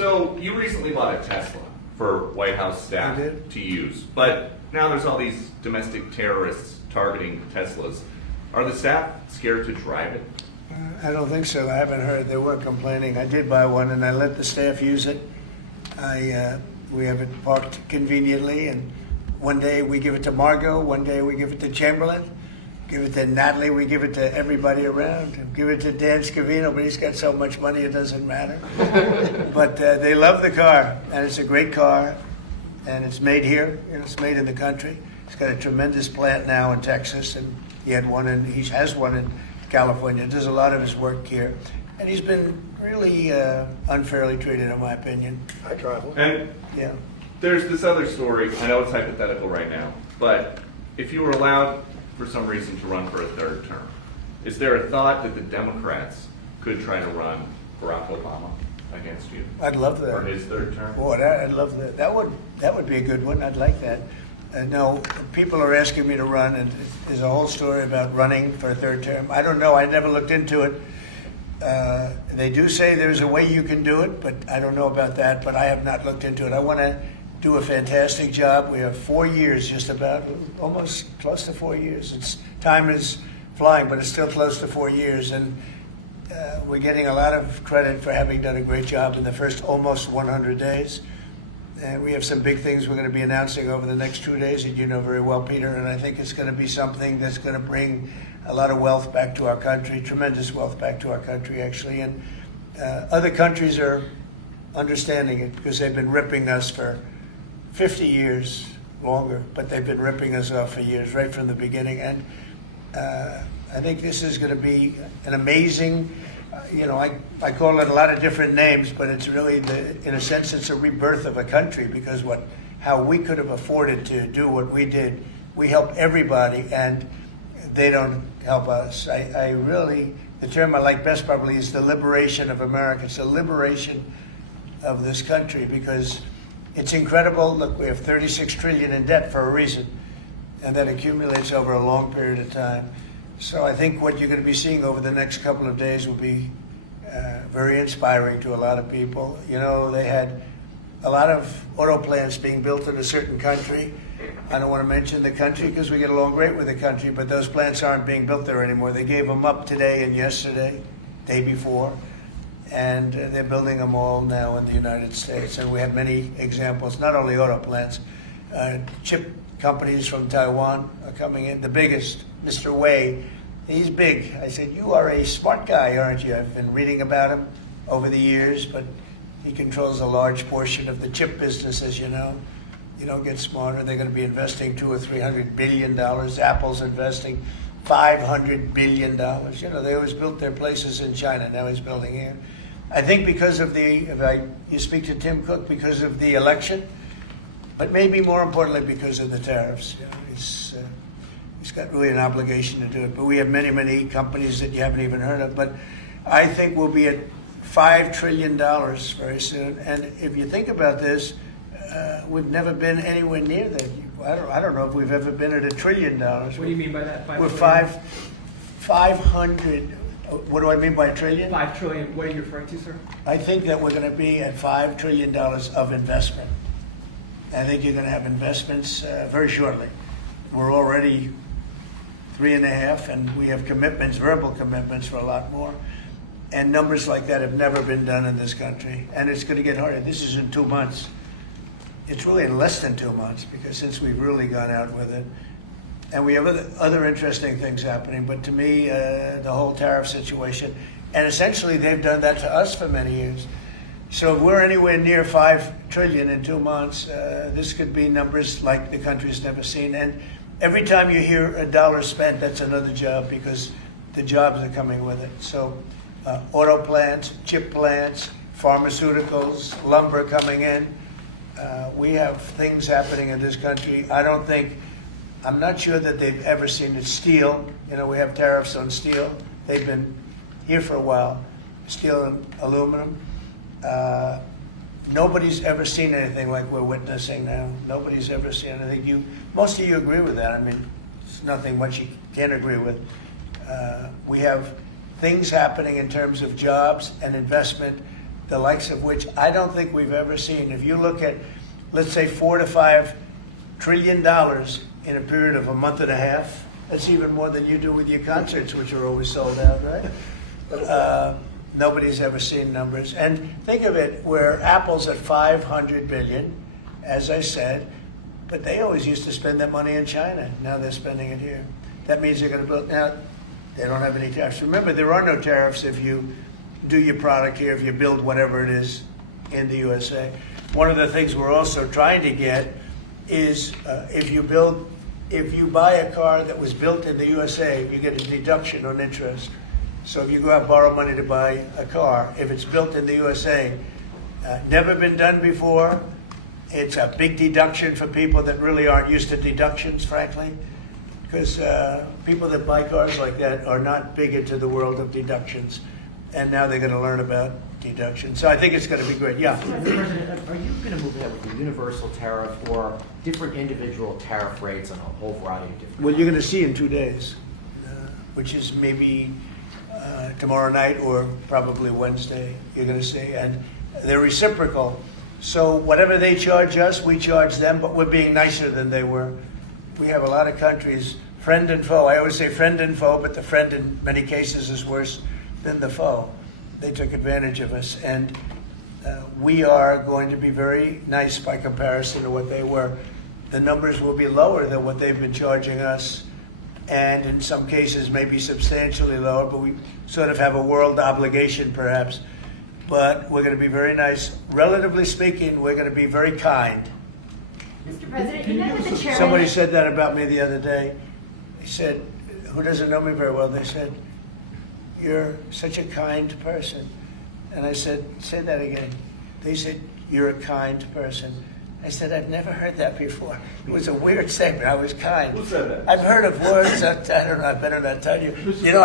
So you recently bought a Tesla for White House staff to use, but now there's all these domestic terrorists targeting Teslas. Are the staff scared to drive it? I don't think so. I haven't heard. They were complaining. I did buy one, and I let the staff use it. We have it parked conveniently, and one day we give it to Margot, one day we give it to Chamberlain, give it to Natalie, we give it to everybody around, give it to Dan Scavino, but he's got so much money it doesn't matter. But they love the car, and it's a great car, and it's made here, and it's made in the country. He's got a tremendous plant now in Texas, and he has one in California. Does a lot of his work here, and he's been really unfairly treated, in my opinion. I drive one. And Yeah. there's this other story. I know it's hypothetical right now, but if you were allowed for some reason to run for a third term, is there a thought that the Democrats could try to run Barack Obama against you I'd love that. for his third term? Boy, I'd love that. That would be a good one. I'd like that. No, people are asking me to run, and there's a whole story about running for a third term. I don't know. I never looked into it. They do say there's a way you can do it, but I don't know about that. But I have not looked into it. I want to do a fantastic job. We have 4 years, just about, almost close to 4 years. Time is flying, but it's still close to 4 years, and we're getting a lot of credit for having done a great job in the first almost 100 days. And we have some big things we're going to be announcing over the next 2 days that you know very well, Peter, and I think it's going to be something that's going to bring a lot of wealth back to our country, tremendous wealth back to our country, actually. And other countries are understanding it because they've been ripping us for 50 years, longer, but they've been ripping us off for years, right from the beginning. And I think this is going to be an amazing, I call it a lot of different names, but it's really, in a sense, it's a rebirth of a country, because how we could have afforded to do what we did. We help everybody, and they don't help us. I really, the term I like best probably is the liberation of America. It's the liberation of this country, because it's incredible. Look, we have 36 trillion in debt for a reason, and that accumulates over a long period of time. So I think what you're going to be seeing over the next couple of days will be very inspiring to a lot of people. You know, they had a lot of auto plants being built in a certain country. I don't want to mention the country because we get along great with the country, but those plants aren't being built there anymore. They gave them up today and yesterday, day before, and they're building them all now in the United States. And we have many examples, not only auto plants, chip companies from Taiwan are coming in. The biggest, Mr. Wei, he's big. I said, you are a smart guy, aren't you? I've been reading about him over the years, but he controls a large portion of the chip business, as you know. You don't get smarter. They're going to be investing $200 or $300 billion. Apple's investing $500 billion. You know, they always built their places in China. Now he's building here. I think because of you speak to Tim Cook, because of the election, but maybe more importantly because of the tariffs. You know, he's got really an obligation to do it. But we have many, many companies that you haven't even heard of. But I think we'll be at $5 trillion very soon. And if you think about this, we've never been anywhere near that. I don't know if we've ever been at $1 trillion. What do you mean by that? We're 500. What do I mean by trillion? 5 trillion. What are you referring to, sir? I think that we're going to be at $5 trillion of investment. I think you're going to have investments very shortly. We're already 3.5, and we have commitments, verbal commitments for a lot more. And numbers like that have never been done in this country. And it's going to get harder. This is in 2 months. It's really in less than 2 months, because since we've really gone out with it. And we have other interesting things happening. But to me, the whole tariff situation, and essentially they've done that to us for many years. So if we're anywhere near $5 trillion in 2 months, this could be numbers like the country's never seen. And every time you hear a dollar spent, that's another job, because the jobs are coming with it. So auto plants, chip plants, pharmaceuticals, lumber coming in. We have things happening in this country. I'm not sure that they've ever seen it. Steel, you know, we have tariffs on steel. They've been here for a while. Steel and aluminum. Nobody's ever seen anything like we're witnessing now. Nobody's ever seen anything. Most of you agree with that. I mean, it's nothing much you can't agree with. We have things happening in terms of jobs and investment the likes of which I don't think we've ever seen. If you look at, let's say, $4 to $5 trillion in a period of a month and a half, that's even more than you do with your concerts, which are always sold out, right? Nobody's ever seen numbers. And think of it, where Apple's at 500 billion, as I said, but they always used to spend that money in China. Now they're spending it here. That means they're going to build. Now, they don't have any tariffs. Remember, there are no tariffs if you do your product here, if you build whatever it is in the USA. One of the things we're also trying to get is if you buy a car that was built in the USA, you get a deduction on interest. So if you go out and borrow money to buy a car, if it's built in the USA, never been done before, it's a big deduction for people that really aren't used to deductions, frankly, because people that buy cars like that are not big into the world of deductions, and now they're going to learn about deductions. So I think it's going to be great. Yeah. Mr. President, are you going to move ahead with a universal tariff or different individual tariff rates on a whole variety of different? Well, you're going to see in 2 days, which is maybe tomorrow night or probably Wednesday. You're going to see, and they're reciprocal. So whatever they charge us, we charge them, but we're being nicer than they were. We have a lot of countries, friend and foe. I always say friend and foe, but the friend in many cases is worse than the foe. They took advantage of us, and we are going to be very nice by comparison to what they were. The numbers will be lower than what they've been charging us, and in some cases maybe substantially lower, but we sort of have a world obligation perhaps. But we're going to be very nice. Relatively speaking, we're going to be very kind. Mr. President, you met with the chairman. Somebody said that about me the other day. They said, who doesn't know me very well, they said, "You're such a kind person." And I said, "Say that again." They said, "You're a kind person." I said, "I've never heard that before." It was a weird statement. I was kind. Who said that? I've heard of words, I don't know, I better not tell you. You know,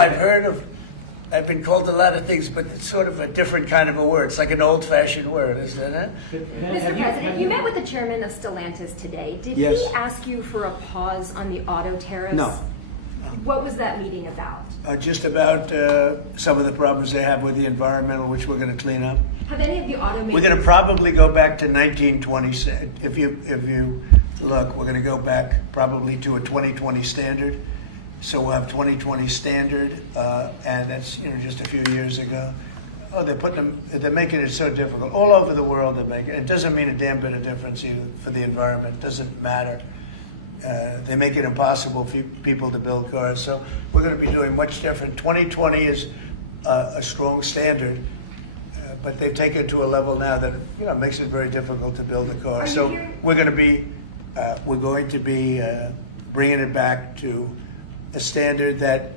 I've been called a lot of things, but it's sort of a different kind of a word. It's like an old-fashioned word, isn't it? Mr. President, you met with the chairman of Stellantis today. Did Yes. he ask you for a pause on the auto tariffs? No. What was that meeting about? Just about some of the problems they have with the environmental, which we're going to clean up. Have any of the automakers... We're going to probably go back to 1920. If you look, we're going to go back probably to a 2020 standard. So we'll have 2020 standard, and that's just a few years ago. Oh, they're making it so difficult all over the world. They're making it. It doesn't mean a damn bit of difference either for the environment. It doesn't matter. They make it impossible for people to build cars. So we're going to be doing much different. 2020 is a strong standard, but they've taken it to a level now that makes it very difficult to build a car. So we're going to be bringing it back to a standard that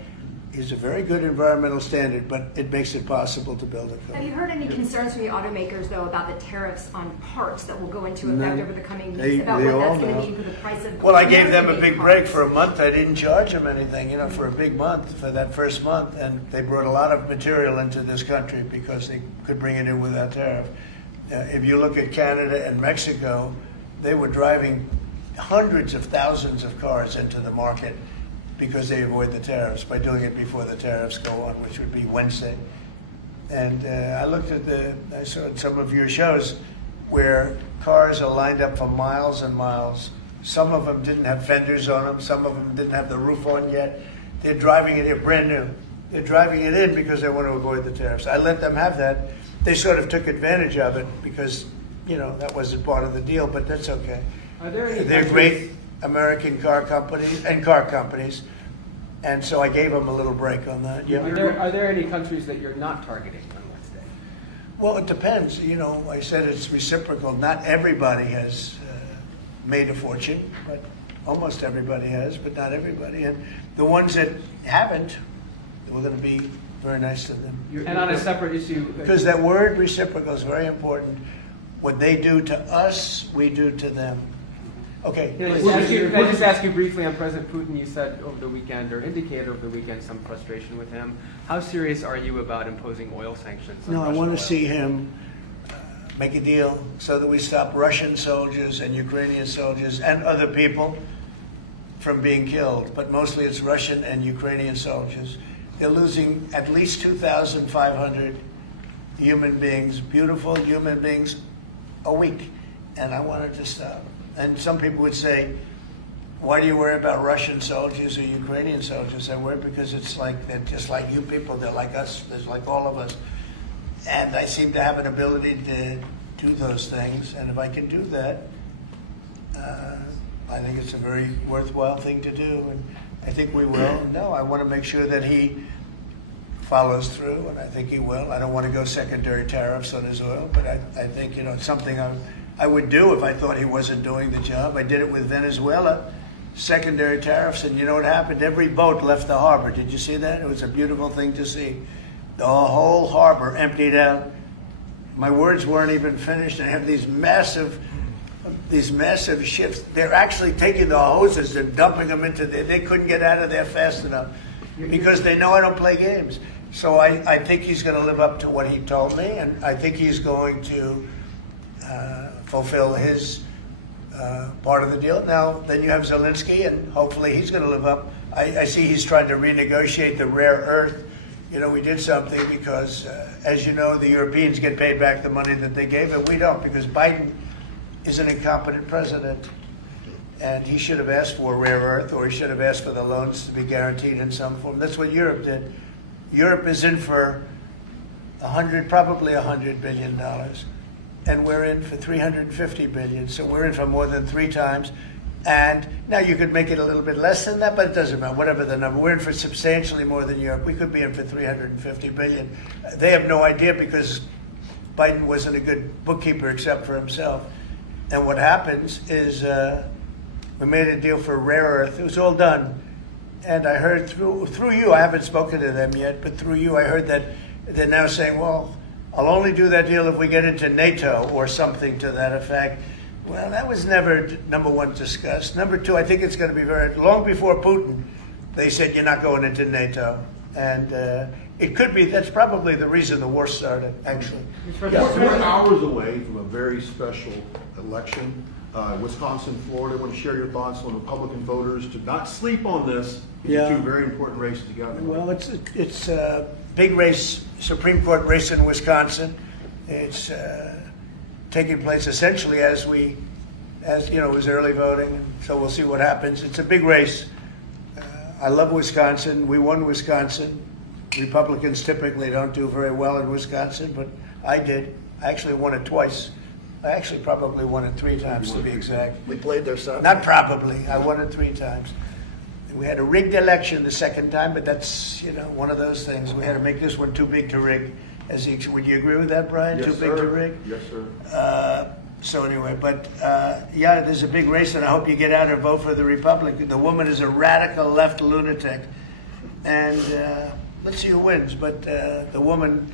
is a very good environmental standard, but it makes it possible to build a car. Have you heard any concerns from the automakers, though, about the tariffs on parts that will go into effect over the coming weeks, about what that's going to mean for the price of... Well, I gave them a big break for a month. I didn't charge them anything, for a big month, for that first month, and they brought a lot of material into this country because they could bring it in without tariff. If you look at Canada and Mexico, they were driving hundreds of thousands of cars into the market because they avoid the tariffs by doing it before the tariffs go on, which would be Wednesday. And I saw some of your shows where cars are lined up for miles and miles. Some of them didn't have fenders on them. Some of them didn't have the roof on yet. They're driving it in brand new. They're driving it in because they want to avoid the tariffs. I let them have that. They sort of took advantage of it because, that wasn't part of the deal, but that's okay. Are there any They're countries- great American car companies, and so I gave them a little break on that. Yeah. Are there any countries that you're not targeting on Wednesday? Well, it depends. I said it's reciprocal. Not everybody has made a fortune, but almost everybody has, but not everybody. And the ones that haven't, we're going to be very nice to them. And on a separate issue... Because that word reciprocal is very important. What they do to us, we do to them. Okay. Can I just ask you briefly on President Putin? You said over the weekend, or indicated over the weekend, some frustration with him. How serious are you about imposing oil sanctions on No, I Russian want oil? to see him make a deal so that we stop Russian soldiers and Ukrainian soldiers and other people from being killed. But mostly it's Russian and Ukrainian soldiers. They're losing at least 2,500 human beings, beautiful human beings, are weak. And I want it to stop. And some people would say, why do you worry about Russian soldiers or Ukrainian soldiers? I worry because it's like they're just like you people. They're like us. They're like all of us. And I seem to have an ability to do those things. And if I can do that, I think it's a very worthwhile thing to do. And I think we will. No, I want to make sure that he follows through, and I think he will. I don't want to go secondary tariffs on his oil, but I think, it's something I would do if I thought he wasn't doing the job. I did it with Venezuela, secondary tariffs, and you know what happened? Every boat left the harbor. Did you see that? It was a beautiful thing to see. The whole harbor emptied out. My words weren't even finished, and I have these massive ships. They're actually taking the hoses and dumping them into there. They couldn't get out of there fast enough because they know I don't play games. So I think he's going to live up to what he told me, and I think he's going to fulfill his part of the deal. Now, then you have Zelensky, and hopefully he's going to live up. I see he's trying to renegotiate the rare earth. We did something because, as you know, the Europeans get paid back the money that they gave, and we don't, because Biden is an incompetent president. And he should have asked for rare earth, or he should have asked for the loans to be guaranteed in some form. That's what Europe did. Europe is in for probably $100 billion, and we're in for $350 billion. So we're in for more than 3 times. And now you could make it a little bit less than that, but it doesn't matter. Whatever the number, we're in for substantially more than Europe. We could be in for $350 billion. They have no idea because Biden wasn't a good bookkeeper except for himself. And what happens is we made a deal for rare earth. It was all done. And I heard through you, I haven't spoken to them yet, but through you I heard that they're now saying, well, I'll only do that deal if we get into NATO or something to that effect. Well, that was never, number one, discussed. Number two, I think it's going to be long before Putin, they said you're not going into NATO. And it could be, that's probably the reason the war started, actually. Yeah, so we're hours away from a very special election. Wisconsin, Florida. I want to share your thoughts on Republican voters to not sleep on this. These are 2 very important races together. Well, it's a big race, Supreme Court race in Wisconsin. It's taking place essentially as it was early voting. So we'll see what happens. It's a big race. I love Wisconsin. We won Wisconsin. Republicans typically don't do very well in Wisconsin, but I did. I actually won it twice. I actually probably won it 3 times to be exact. We played their side. Not probably. I won it 3 times. We had a rigged election the second time, but that's one of those things. We had to make this one too big to rig. Would you agree with that, Brian? Yes, Too big to rig? Yes, sir. So anyway, but there's a big race, and I hope you get out and vote for the Republican. The woman is a radical left lunatic, and let's see who wins. But the woman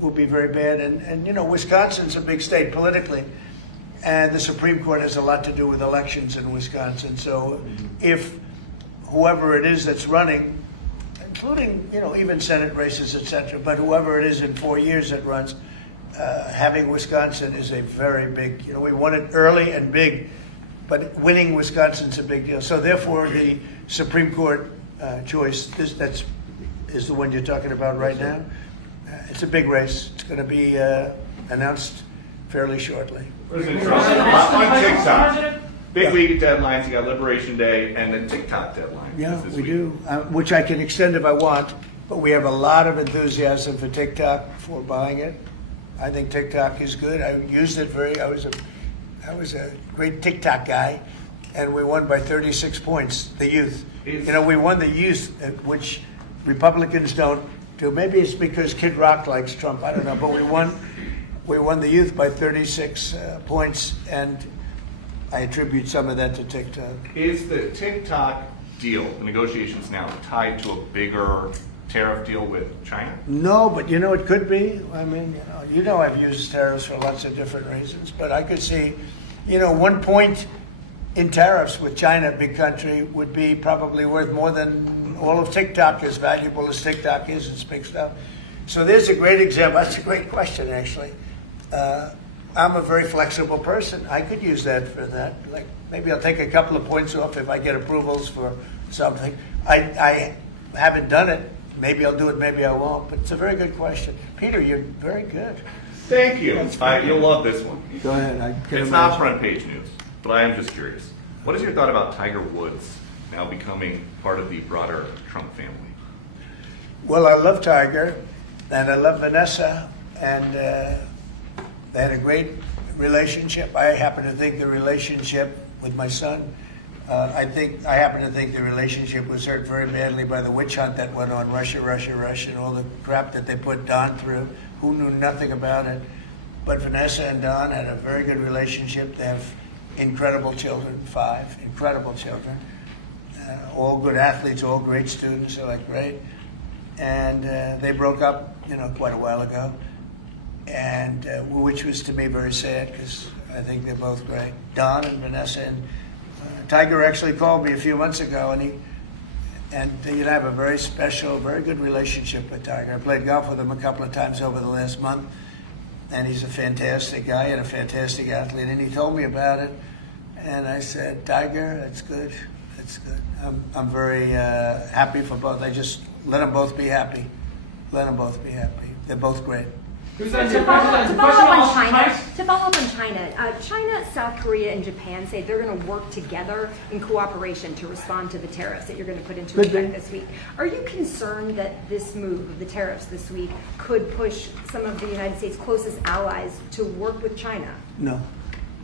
will be very bad. And Wisconsin's a big state politically, and the Supreme Court has a lot to do with elections in Wisconsin. So if whoever it is that's running, including, even Senate races, et cetera, but whoever it is in 4 years that runs, having Wisconsin is a very big, we won it early and big, but winning Wisconsin's a big deal. So therefore, the Supreme Court choice, that is the one you're talking about right now. It's a big race. It's going to be announced fairly shortly. President Trump, on TikTok, big week deadlines. You got Liberation Day and the TikTok deadline. Yeah, this we week. do, which I can extend if I want, but we have a lot of enthusiasm for TikTok for buying it. I think TikTok is good. I used it I was a great TikTok guy, and we won by 36 points, the youth. We won the youth, which Republicans don't do. Maybe it's because Kid Rock likes Trump, I don't know, but we won the youth by 36 points, and I attribute some of that to TikTok. Is the TikTok deal, the negotiations now, tied to a bigger tariff deal with China? No, but it could be. I mean, I've used tariffs for lots of different reasons, but I could see, 1 point in tariffs with China, big country, would be probably worth more than all of TikTok, as valuable as TikTok is. It's big stuff. So there's a great example. That's a great question, actually. I'm a very flexible person. I could use that for that. Like, maybe I'll take a couple of points off if I get approvals for something. I haven't done it, maybe I'll do it, maybe I won't. But it's a very good question. Peter, you're very good. Thank you. You'll love this one. Go ahead. It's not front page news, but I am just curious. What is your thought about Tiger Woods now becoming part of the broader Trump family? Well, I love Tiger, and I love Vanessa, and they had a great relationship. I happen to think the relationship with my son, I happen to think the relationship was hurt very badly by the witch hunt that went on, Russia, and all the crap that they put Don through, who knew nothing about it. But Vanessa and Don had a very good relationship. They have incredible children, 5 incredible children, all good athletes, all great students. They're like great. And they broke up, quite a while ago, and which was to me very sad because I think they're both great. Don and Vanessa, and Tiger actually called me a few months ago, and I have a very special, very good relationship with Tiger. I played golf with him a couple of times over the last month, and he's a fantastic guy and a fantastic athlete. And he told me about it, and I said, Tiger, that's good. That's good. I'm very happy for both. I just let them both be happy. Let them both be happy. They're both great. To follow up on China, China, South Korea, and Japan say they're going to work together in cooperation to respond to the tariffs that you're going to put into effect this week. Are you concerned that this move of the tariffs this week could push some of the United States' closest allies to work with China? No,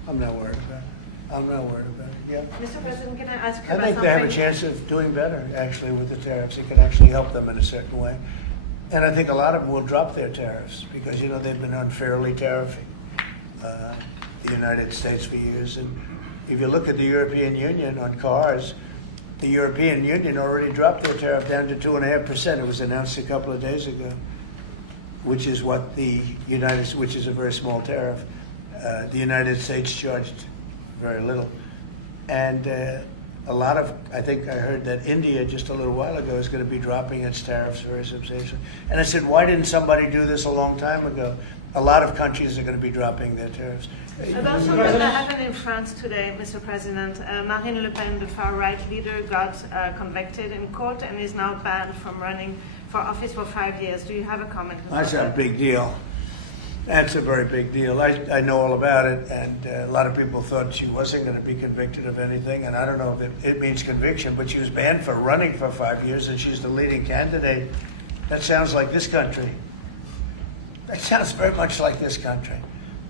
I'm not worried about it. I'm not worried about it. Yeah. Mr. President, can I ask you I about think something? they have a chance of doing better, actually, with the tariffs. It can actually help them in a certain way. And I think a lot of them will drop their tariffs because, they've been unfairly tariffing the United States for years. And if you look at the European Union on cars, the European Union already dropped their tariff down to 2.5%. It was announced a couple of days ago, which is what which is a very small tariff. The United States charged very little. And I think I heard that India just a little while ago is going to be dropping its tariffs very substantially. And I said, why didn't somebody do this a long time ago? A lot of countries are going to be dropping their tariffs. About something that happened in France today, Mr. President. Marine Le Pen, the far-right leader, got convicted in court and is now banned from running for office for 5 years. Do you have a comment? That's a big deal. That's a very big deal. I know all about it, and a lot of people thought she wasn't going to be convicted of anything, and I don't know if it means conviction, but she was banned for running for 5 years, and she's the leading candidate. That sounds like this country. That sounds very much like this country.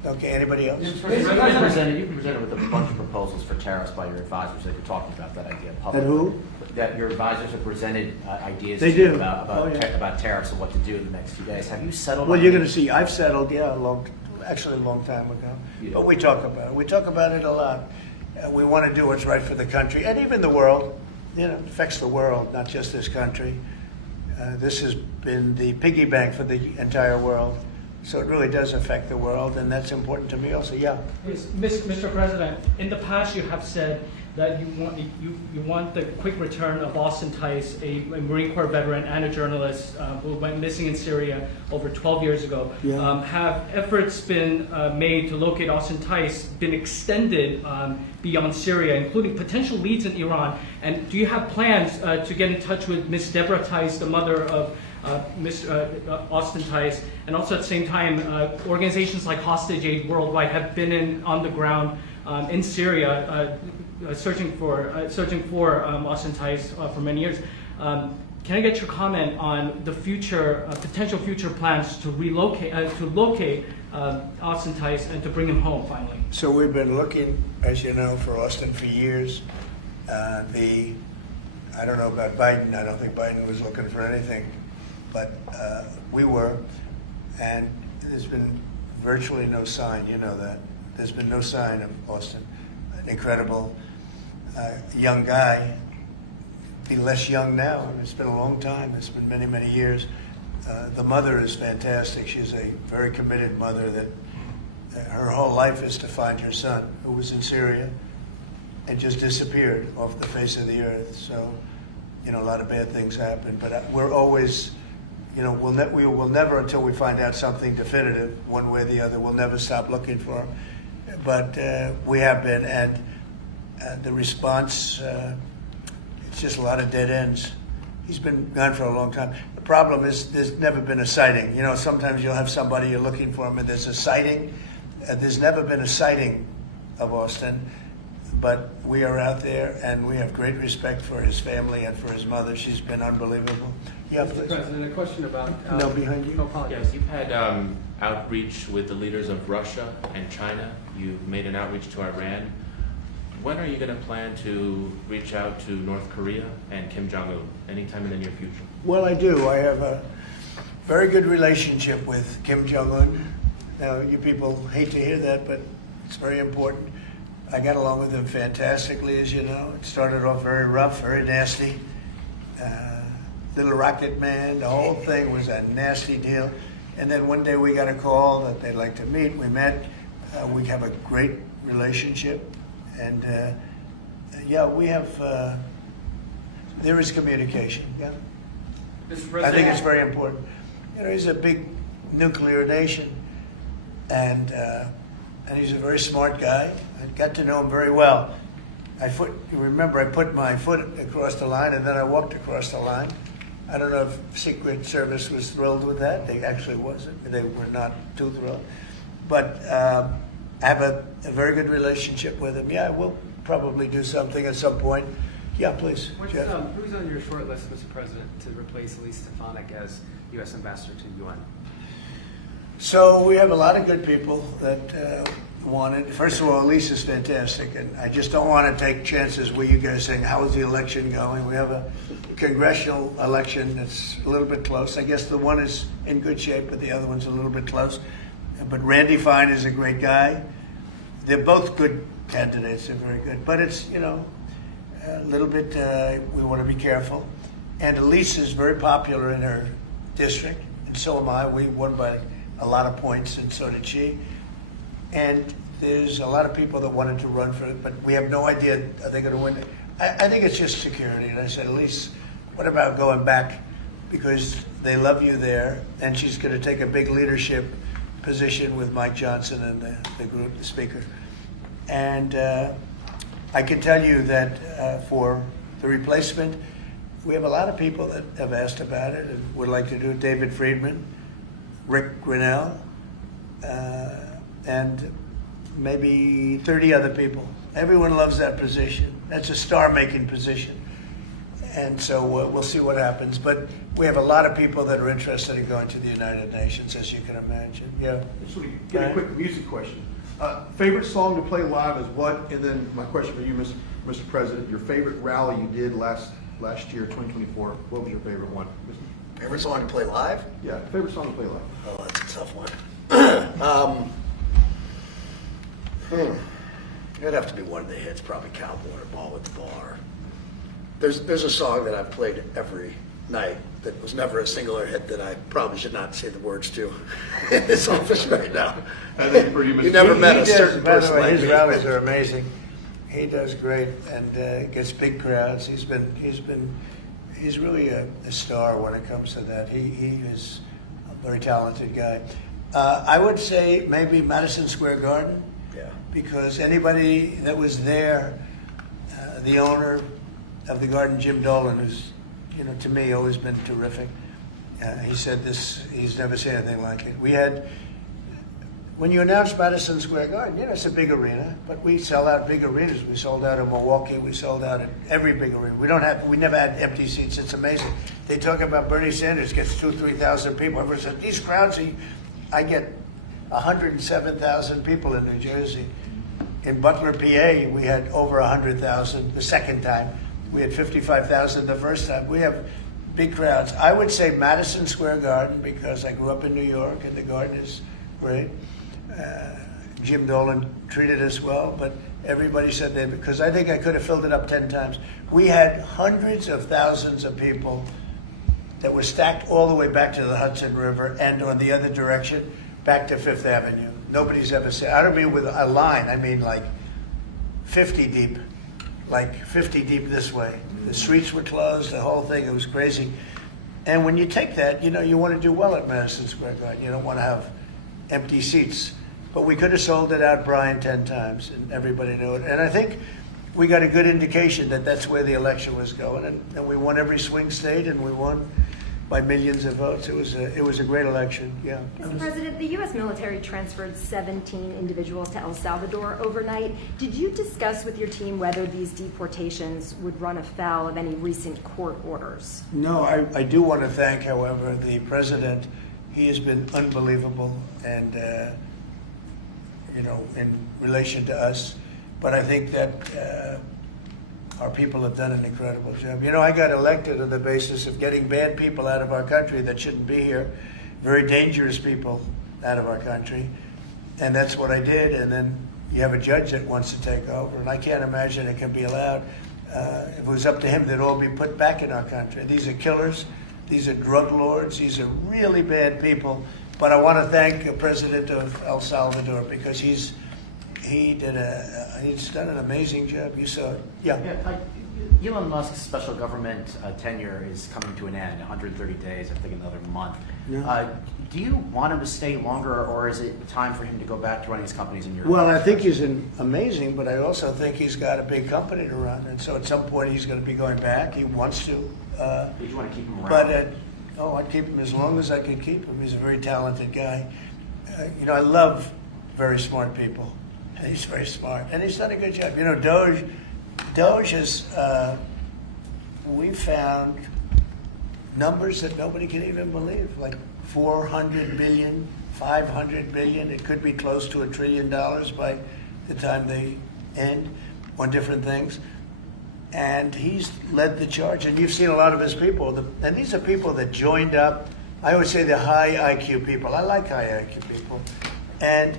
Okay, anybody else? You've been presented with a bunch of proposals for tariffs by your advisors that you're talking about that idea publicly. And who? That your advisors have presented ideas They to you do. about tariffs and what to do in the next few days. Have you settled Well, on you're any- going to see. I've settled, a long time ago. You But do. we talk about it. We talk about it a lot. We want to do what's right for the country and even the world. It affects the world, not just this country. This has been the piggy bank for the entire world. So it really does affect the world, and that's important to me also. Yeah. Yes, Mr. President, in the past you have said that you want the quick return of Austin Tice, a Marine Corps veteran and a journalist who went missing in Syria over 12 years ago. Yeah. Have efforts been made to locate Austin Tice been extended beyond Syria, including potential leads in Iran? And do you have plans to get in touch with Ms. Deborah Tice, the mother of Austin Tice, and also at the same time, organizations like Hostage Aid Worldwide have been on the ground in Syria, searching for Austin Tice for many years. Can I get your comment on the potential future plans to locate Austin Tice and to bring him home finally? So we've been looking, as you know, for Austin for years. I don't know about Biden. I don't think Biden was looking for anything, but we were, and there's been virtually no sign. You know that. There's been no sign of Austin. An incredible young guy. Be less young now. It's been a long time. It's been many, many years. The mother is fantastic. She's a very committed mother that her whole life is to find her son, who was in Syria and just disappeared off the face of the earth. So, a lot of bad things happen. But we're always, we will never, until we find out something definitive, one way or the other, we'll never stop looking for him. But we have been, and the response, it's just a lot of dead ends. He's been gone for a long time. problem is there's never been a sighting. You know, sometimes you'll have somebody you're looking for them and there's a sighting. There's never been a sighting of Austin, but we are out there and we have great respect for his family and for his mother. She's been unbelievable. Yeah, Mr. please. President, a question about... No, behind you. Oh, apologies. Yes, you've had outreach with the leaders of Russia and China. You've made an outreach to Iran. When are you going to plan to reach out to North Korea and Kim Jong-un? Anytime in the near future? Well, I do. I have a very good relationship with Kim Jong-un. Now, you people hate to hear that, but it's very important. I got along with him fantastically, as you know. It started off very rough, very nasty. Little rocket man, the whole thing was a nasty deal. And then one day we got a call that they'd like to meet. We met. We have a great relationship. And yeah, we have, there is communication, yeah. Mr. I President, think it's very important. You know, he's a big nuclear nation, and he's a very smart guy. I got to know him very well. Remember, I put my foot across the line, and then I walked across the line. I don't know if Secret Service was thrilled with that. They actually wasn't. They were not too thrilled. But I have a very good relationship with him. Yeah, we'll probably do something at some point. Yeah, please, Jeff. who's on your short list, Mr. President, to replace Elise Stefanik as U.S. Ambassador to the UN? So we have a lot of good people that want it. First of all, Elise is fantastic, and I just don't want to take chances with you guys saying, how is the election going? We have a congressional election that's a little bit close. I guess the one is in good shape, but the other one's a little bit close. But Randy Fine is a great guy. They're both good candidates. They're very good. But it's, you know, a little bit, we want to be careful. And Elise is very popular in her district, and so am I. We won by a lot of points, and so did she. And there's a lot of people that wanted to run for it, but we have no idea are they going to win. I think it's just security. And I said, Elise, what about going back? Because they love you there, and she's going to take a big leadership position with Mike Johnson and the group, the speaker. And I can tell you that for the replacement, we have a lot of people that have asked about it and would like to do it. David Friedman, Rick Grinnell, and maybe 30 other people. Everyone loves that position. That's a star-making position. And so we'll see what happens. But we have a lot of people that are interested in going to the United Nations, as you can imagine. Yeah. Just want to get a quick music question. Favorite song to play live is what? And then my question for you, Mr. President, your favorite rally you did last year, 2024. What was your favorite one? Favorite song to play live? Yeah, favorite song to play live. Oh, that's a tough one. It'd have to be one of the hits, probably Cowboy or Ball with the Bar. There's a song that I've played every night that was never a singular hit that I probably should not say the words to in this office right now. I think for you, You never met a does, certain by the person way, like his me. rallies are amazing. He does great and gets big crowds. He's really a star when it comes to that. He is a very talented guy. I would say maybe Madison Square Garden. Yeah. Because anybody that was there, the owner of the garden, Jim Dolan, who's, you know, to me always been terrific. He said this, he's never seen anything like it. We had, when you announce Madison Square Garden, you know, it's a big arena, but we sell out big arenas. We sold out in Milwaukee, we sold out in every big arena. We never had empty seats. It's amazing. They talk about Bernie Sanders gets 2,000 to 3,000 people. Everyone says, these crowds, I get 107,000 people in New Jersey. In Butler, PA, we had over 100,000 the second time. We had 55,000 the first time. We have big crowds. I would say Madison Square Garden because I grew up in New York and the garden is great. Jim Dolan treated us well, but everybody said that because I think I could have filled it up 10 times. We had hundreds of thousands of people that were stacked all the way back to the Hudson River and on the other direction back to Fifth Avenue. Nobody's ever said, I don't mean with a line, I mean like 50 deep. Like 50 deep this way. The streets were closed, the whole thing, it was crazy. And when you take that, you know, you want to do well at Madison Square Garden. You don't want to have empty seats. But we could have sold it out, Brian, 10 times, and everybody knew it. And I think we got a good indication that that's where the election was going. And we won every swing state, and we won by millions of votes. It was a great election, yeah. Mr. President, the U.S. military transferred 17 individuals to El Salvador overnight. Did you discuss with your team whether these deportations would run afoul of any recent court orders? No, I do want to thank, however, the president. He has been unbelievable, and in relation to us. But I think that our people have done an incredible job. I got elected on the basis of getting bad people out of our country that shouldn't be here, very dangerous people out of our country, and that's what I did. And then you have a judge that wants to take over, and I can't imagine it can be allowed. If it was up to him, they'd all be put back in our country. These are killers. These are drug lords. These are really bad people. But I want to thank the president of El Salvador because he's done an amazing job. You saw it. Yeah. Elon Musk's special government tenure is coming to an end, 130 days, I think another month. Yeah. Do you want him to stay longer, or is it time for him to go back to running his companies in Europe? Well, I think he's amazing, but I also think he's got a big company to run, and so at some point he's going to be going back. He wants to. Did you want to keep him around? But I'd keep him as long as I could keep him. He's a very talented guy. I love very smart people. And he's very smart, and he's done a good job. Doge has, we found numbers that nobody can even believe, like 400 billion, 500 billion. It could be close to $1 trillion by the time they end on different things. And he's led the charge, and you've seen a lot of his people. And these are people that joined up. I always say they're high IQ people. I like high IQ people. And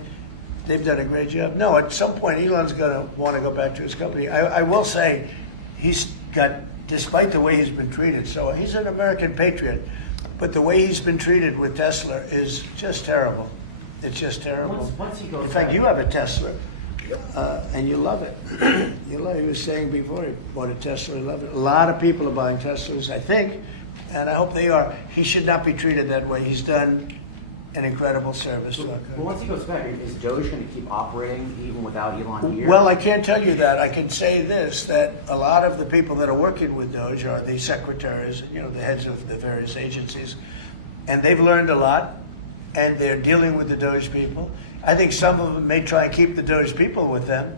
they've done a great job. No, at some point, Elon's going to want to go back to his company. I will say he's got, despite the way he's been treated, so he's an American patriot, but the way he's been treated with Tesla is just terrible. It's just terrible. Once he goes In fact, back, you have a Tesla, and you love it. You love it. He was saying before he bought a Tesla, he loved it. A lot of people are buying Teslas, I think, and I hope they are. He should not be treated that way. He's done an incredible service to our country. Well, once he goes back, is Doge going to keep operating even without Elon here? Well, I can't tell you that. I can say this, that a lot of the people that are working with Doge are the secretaries, the heads of the various agencies, and they've learned a lot, and they're dealing with the Doge people. I think some of them may try and keep the Doge people with them,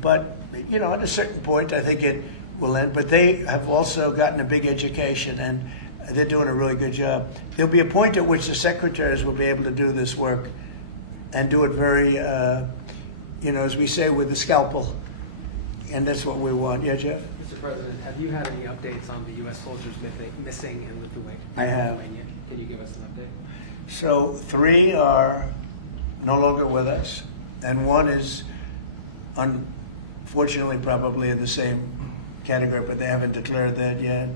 but, at a certain point, I think it will end. But they have also gotten a big education, and they're doing a really good job. There'll be a point at which the secretaries will be able to do this work and do it very, as we say, with the scalpel. And that's what we want. Yeah, Jeff? Mr. President, have you had any updates on the U.S. soldiers missing in Lithuania? I have. Can you give us an update? So 3 are no longer with us, and 1 is unfortunately probably in the same category, but they haven't declared that yet.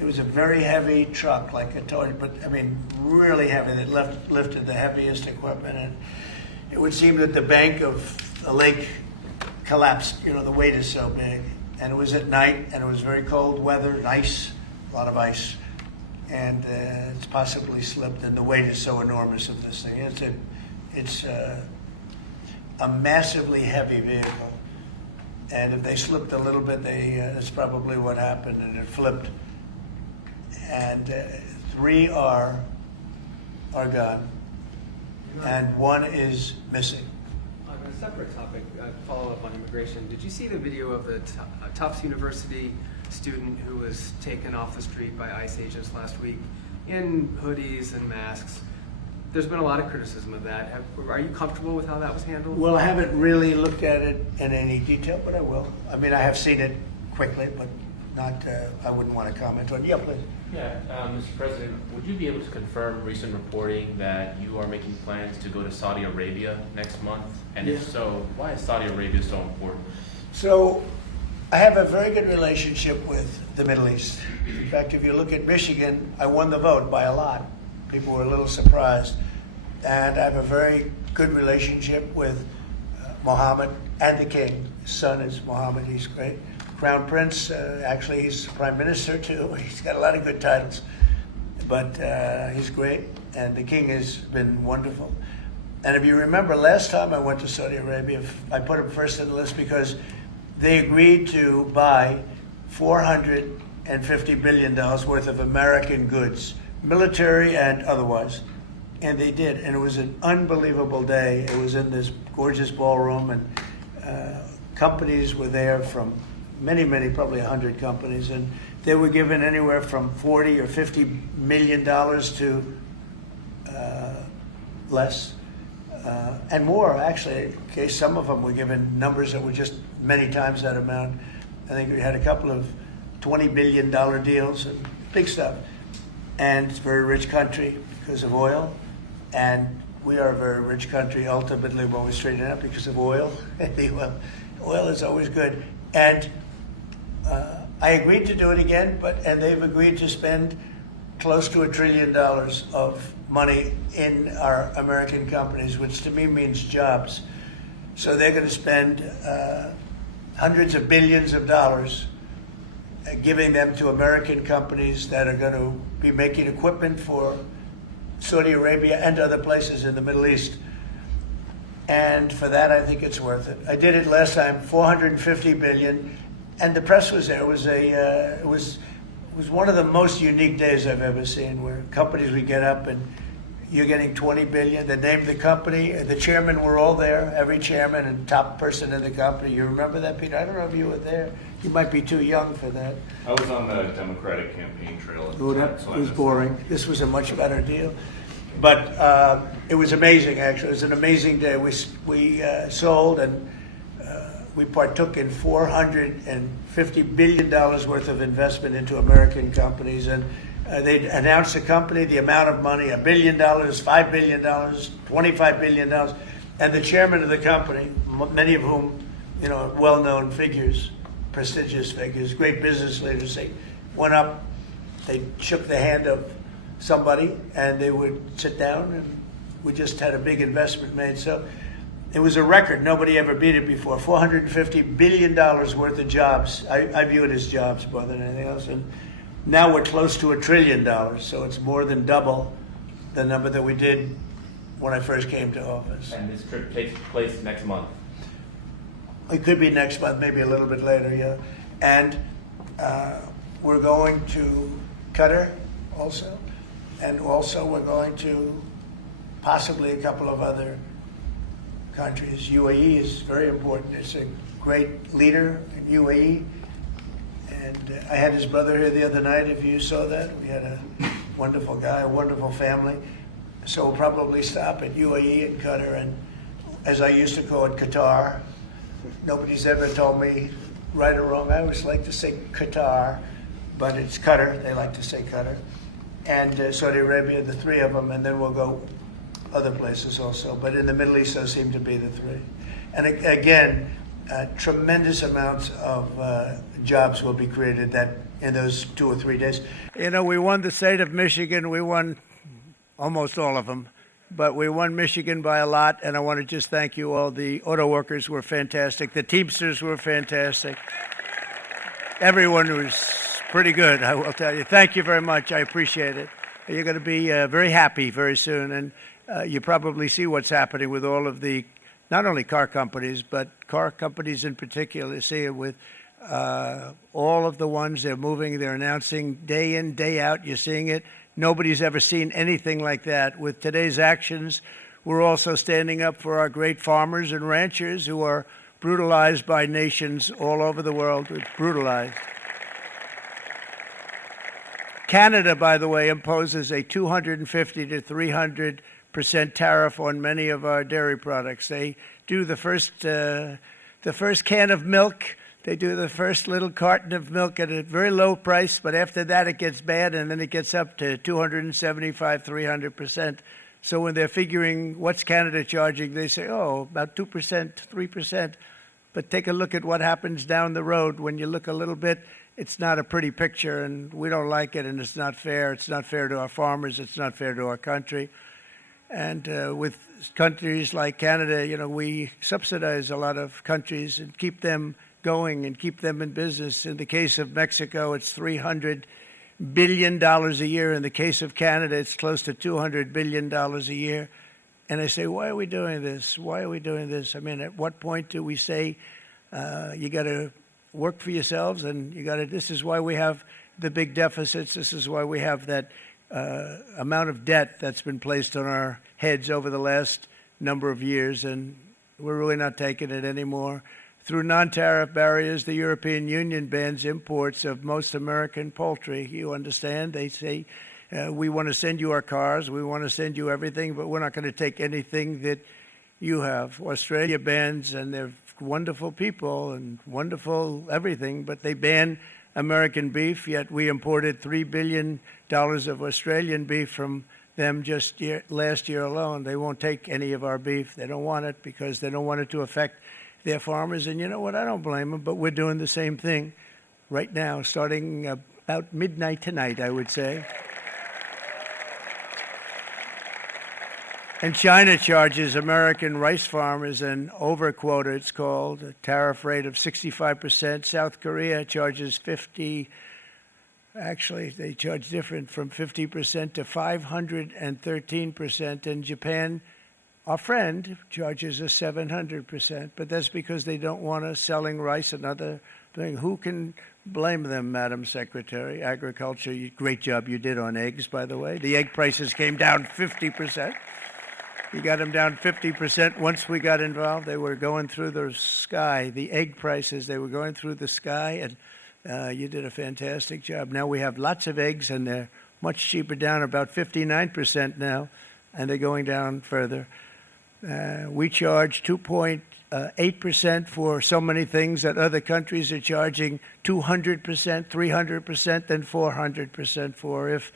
It was a very heavy truck, like a toy, but really heavy. That lifted the heaviest equipment, and it would seem that the bank of the lake collapsed. The weight is so big, and it was at night, and it was very cold weather, and ice, a lot of ice, and it's possibly slipped. And the weight is so enormous of this thing. It's a massively heavy vehicle, and if they slipped a little bit, that's probably what happened, and it flipped. And 3 are gone, and 1 is missing. On a separate topic, follow up on immigration. Did you see the video of the Tufts University student who was taken off the street by ICE agents last week in hoodies and masks? There's been a lot of criticism of that. Are you comfortable with how that was handled? Well, I haven't really looked at it in any detail, but I will. I have seen it quickly, but not. I wouldn't want to comment on it. Yeah, please. Yeah, Mr. President, would you be able to confirm recent reporting that you are making plans to go to Saudi Arabia next month? And if so, why is Saudi Arabia so important? So, I have a very good relationship with the Middle East. In fact, if you look at Michigan, I won the vote by a lot. People were a little surprised. And I have a very good relationship with Mohammed and the king. His son is Mohammed, he's great. Crown Prince, actually he's Prime Minister too. He's got a lot of good titles, but he's great, and the king has been wonderful. And if you remember, last time I went to Saudi Arabia, I put him first on the list because they agreed to buy $450 billion worth of American goods military and otherwise. And they did, and it was an unbelievable day. It was in this gorgeous ballroom, and companies were there from many, probably 100 companies, and they were given anywhere from 40 or 50 million dollars to less, and more actually. Okay, some of them were given numbers that were just many times that amount. I think we had a couple of $20 billion deals and big stuff. And it's a very rich country because of oil. And we are a very rich country ultimately when we straighten it out because of oil. Oil is always good. And I agreed to do it again, and they've agreed to spend close to $1 trillion of money in our American companies, which to me means jobs. So they're going to spend hundreds of billions of dollars giving them to American companies that are going to be making equipment for Saudi Arabia and other places in the Middle East. And for that, I think it's worth it. I did it last time, $450 billion, and the press was there. It was one of the most unique days I've ever seen, where companies would get up and you're getting $20 billion. They named the company, and the chairmen were all there, every chairman and top person in the company. You remember that, Peter? I don't know if you were there. You might be too young for that. I was on the Democratic campaign trail at the Oh, time, that so I was missed boring. This was a much better deal. But it was amazing, actually. It was an amazing day. We sold and we partook in $450 billion worth of investment into American companies. And they announced the company, the amount of money, $1 billion, $5 billion, $25 billion. And the chairman of the company, many of whom, well-known figures, prestigious figures, great business leaders, they went up, they shook the hand of somebody, and they would sit down, and we just had a big investment made. So it was a record. Nobody ever beat it before. $450 billion worth of jobs. I view it as jobs more than anything else. And now we're close to $1 trillion, so it's more than double the number that we did when I first came to office. And this trip takes place next month. It could be next month, maybe a little bit later, yeah. And we're going to Qatar also. And also we're going to possibly a couple of other countries. UAE is very important. It's a great leader in UAE. And I had his brother here the other night, if you saw that. We had a wonderful guy, a wonderful family. So we'll probably stop at UAE and Qatar, and as I used to call it, Qatar. Nobody's ever told me right or wrong. I always like to say Qatar, but it's Qatar. They like to say Qatar. And Saudi Arabia, the three of them, and then we'll go other places also. But in the Middle East, those seem to be the three. And again, tremendous amounts of jobs will be created in those 2 or 3 days. We won the state of Michigan. We won almost all of them. But we won Michigan by a lot, and I want to just thank you all. The auto workers were fantastic. The Teamsters were fantastic. Everyone was pretty good, I will tell you. Thank you very much. I appreciate it. You're going to be very happy very soon, and you probably see what's happening with all of the, not only car companies, but car companies in particular. You see it with all of the ones they're moving, they're announcing day in, day out. You're seeing it. Nobody's ever seen anything like that. With today's actions, we're also standing up for our great farmers and ranchers who are brutalized by nations all over the world. It's brutalized. Canada, by the way, imposes a 250 to 300% tariff on many of our dairy products. They do the first can of milk. They do the first little carton of milk at a very low price, but after that it gets bad, and then it gets up to 275, 300%. So when they're figuring what's Canada charging, they say, oh, about 2%, 3%. But take a look at what happens down the road. When you look a little bit, it's not a pretty picture, and we don't like it, and it's not fair. It's not fair to our farmers. It's not fair to our country. And with countries like Canada, we subsidize a lot of countries and keep them going and keep them in business. In the case of Mexico, it's $300 billion a year. In the case of Canada, it's close to $200 billion a year. And I say, why are we doing this? Why are we doing this? I mean, at what point do we say you got to work for yourselves, and this is why we have the big deficits. This is why we have that amount of debt that's been placed on our heads over the last number of years, and we're really not taking it anymore. Through non-tariff barriers, the European Union bans imports of most American poultry. You understand? They say, we want to send you our cars, we want to send you everything, but we're not going to take anything that you have. Australia bans, and they're wonderful people and wonderful everything, but they ban American beef, yet we imported $3 billion of Australian beef from them just last year alone. They won't take any of our beef. They don't want it because they don't want it to affect their farmers. And you know what? I don't blame them, but we're doing the same thing right now, starting about midnight tonight, I would say. And China charges American rice farmers an overquota, it's called, a tariff rate of 65%. South Korea charges 50%. Actually, they charge different, from 50% to 513%. And Japan, our friend, charges us 700%. But that's because they don't want us selling rice and other things. Who can blame them, Madam Secretary? Agriculture, great job you did on eggs, by the way. The egg prices came down 50%. You got them down 50%. Once we got involved, they were going through the sky. The egg prices, they were going through the sky, and you did a fantastic job. Now we have lots of eggs, and they're much cheaper, down about 59% now, and they're going down further. We charge 2.8% for so many things that other countries are charging 200%, 300%, and 400% for. If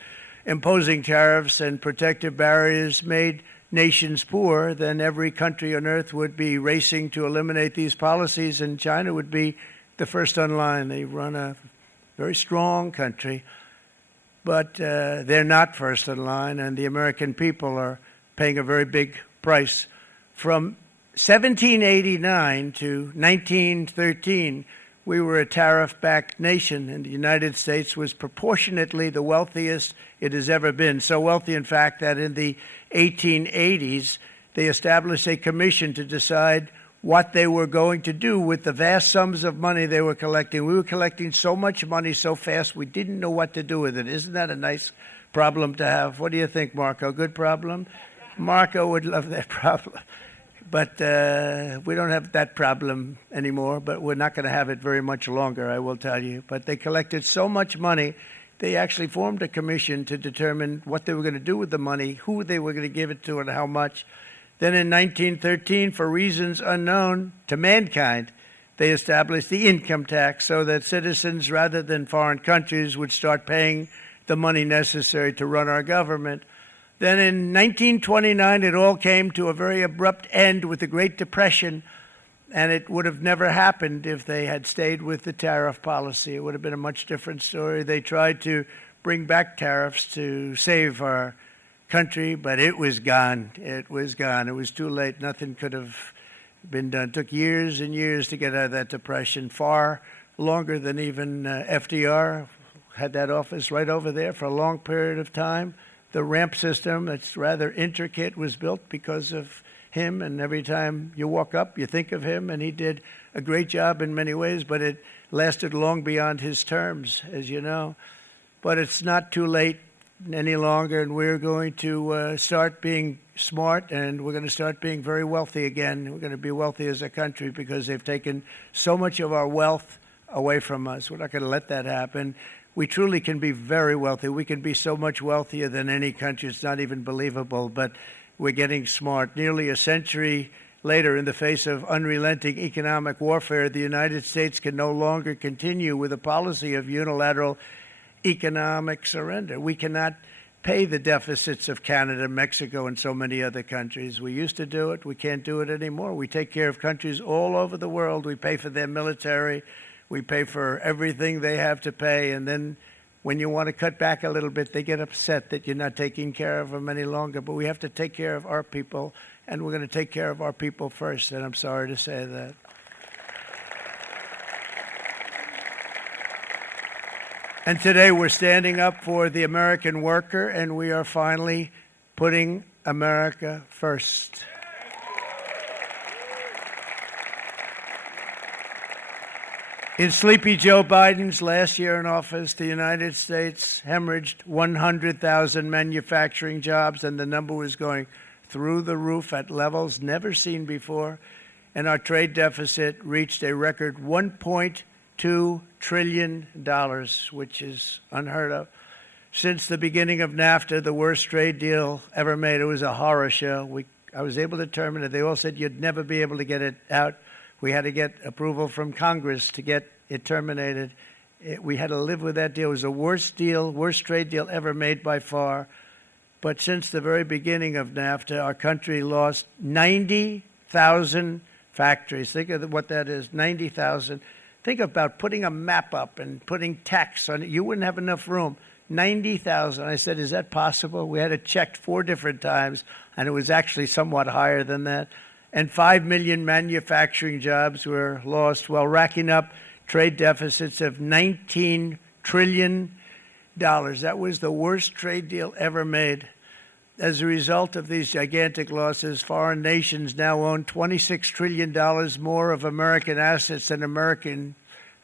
imposing tariffs and protective barriers made nations poor, then every country on earth would be racing to eliminate these policies, and China would be the first on line. They run a very strong country, but they're not first in line, and the American people are paying a very big price. From 1789 to 1913, we were a tariff-backed nation, and the United States was proportionately the wealthiest it has ever been. So wealthy, in fact, that in the 1880s, they established a commission to decide what they were going to do with the vast sums of money they were collecting. We were collecting so much money so fast, we didn't know what to do with it. Isn't that a nice problem to have? What do you think, Marco? Good problem? Marco would love that problem. But we don't have that problem anymore, but we're not going to have it very much longer, I will tell you. But they collected so much money, they actually formed a commission to determine what they were going to do with the money, who they were going to give it to, and how much. Then in 1913, for reasons unknown to mankind, they established the income tax so that citizens, rather than foreign countries, would start paying the money necessary to run our government. Then in 1929, it all came to a very abrupt end with the Great Depression, and it would have never happened if they had stayed with the tariff policy. It would have been a much different story. They tried to bring back tariffs to save our country, but it was gone. It was gone. It was too late. Nothing could have been done. It took years and years to get out of that depression, far longer than even FDR had that office right over there for a long period of time. The ramp system, that's rather intricate, was built because of him, and every time you walk up, you think of him, and he did a great job in many ways, but it lasted long beyond his terms, as you know. But it's not too late any longer, and we're going to start being smart, and we're going to start being very wealthy again. We're going to be wealthy as a country because they've taken so much of our wealth away from us. We're not going to let that happen. We truly can be very wealthy. We can be so much wealthier than any country. It's not even believable, but we're getting smart. Nearly a century later, in the face of unrelenting economic warfare, the United States can no longer continue with a policy of unilateral economic surrender. We cannot pay the deficits of Canada, Mexico, and so many other countries. We used to do it. We can't do it anymore. We take care of countries all over the world. We pay for their military. We pay for everything they have to pay, and then when you want to cut back a little bit, they get upset that you're not taking care of them any longer. But we have to take care of our people, and we're going to take care of our people first, and I'm sorry to say that. And today we're standing up for the American worker, and we are finally putting America first. In Sleepy Joe Biden's last year in office, the United States hemorrhaged 100,000 manufacturing jobs, and the number was going through the roof at levels never seen before. And our trade deficit reached a record $1.2 trillion, which is unheard of. Since the beginning of NAFTA, the worst trade deal ever made. It was a horror show. I was able to terminate it. They all said you'd never be able to get it out. We had to get approval from Congress to get it terminated. We had to live with that deal. It was the worst trade deal ever made by far. But since the very beginning of NAFTA, our country lost 90,000 factories. Think of what that is, 90,000. Think about putting a map up and putting tax on it. You wouldn't have enough room. 90,000. I said, is that possible? We had it checked 4 different times, and it was actually somewhat higher than that. And 5 million manufacturing jobs were lost while racking up trade deficits of $19 trillion. That was the worst trade deal ever made. As a result of these gigantic losses, foreign nations now own $26 trillion more of American assets than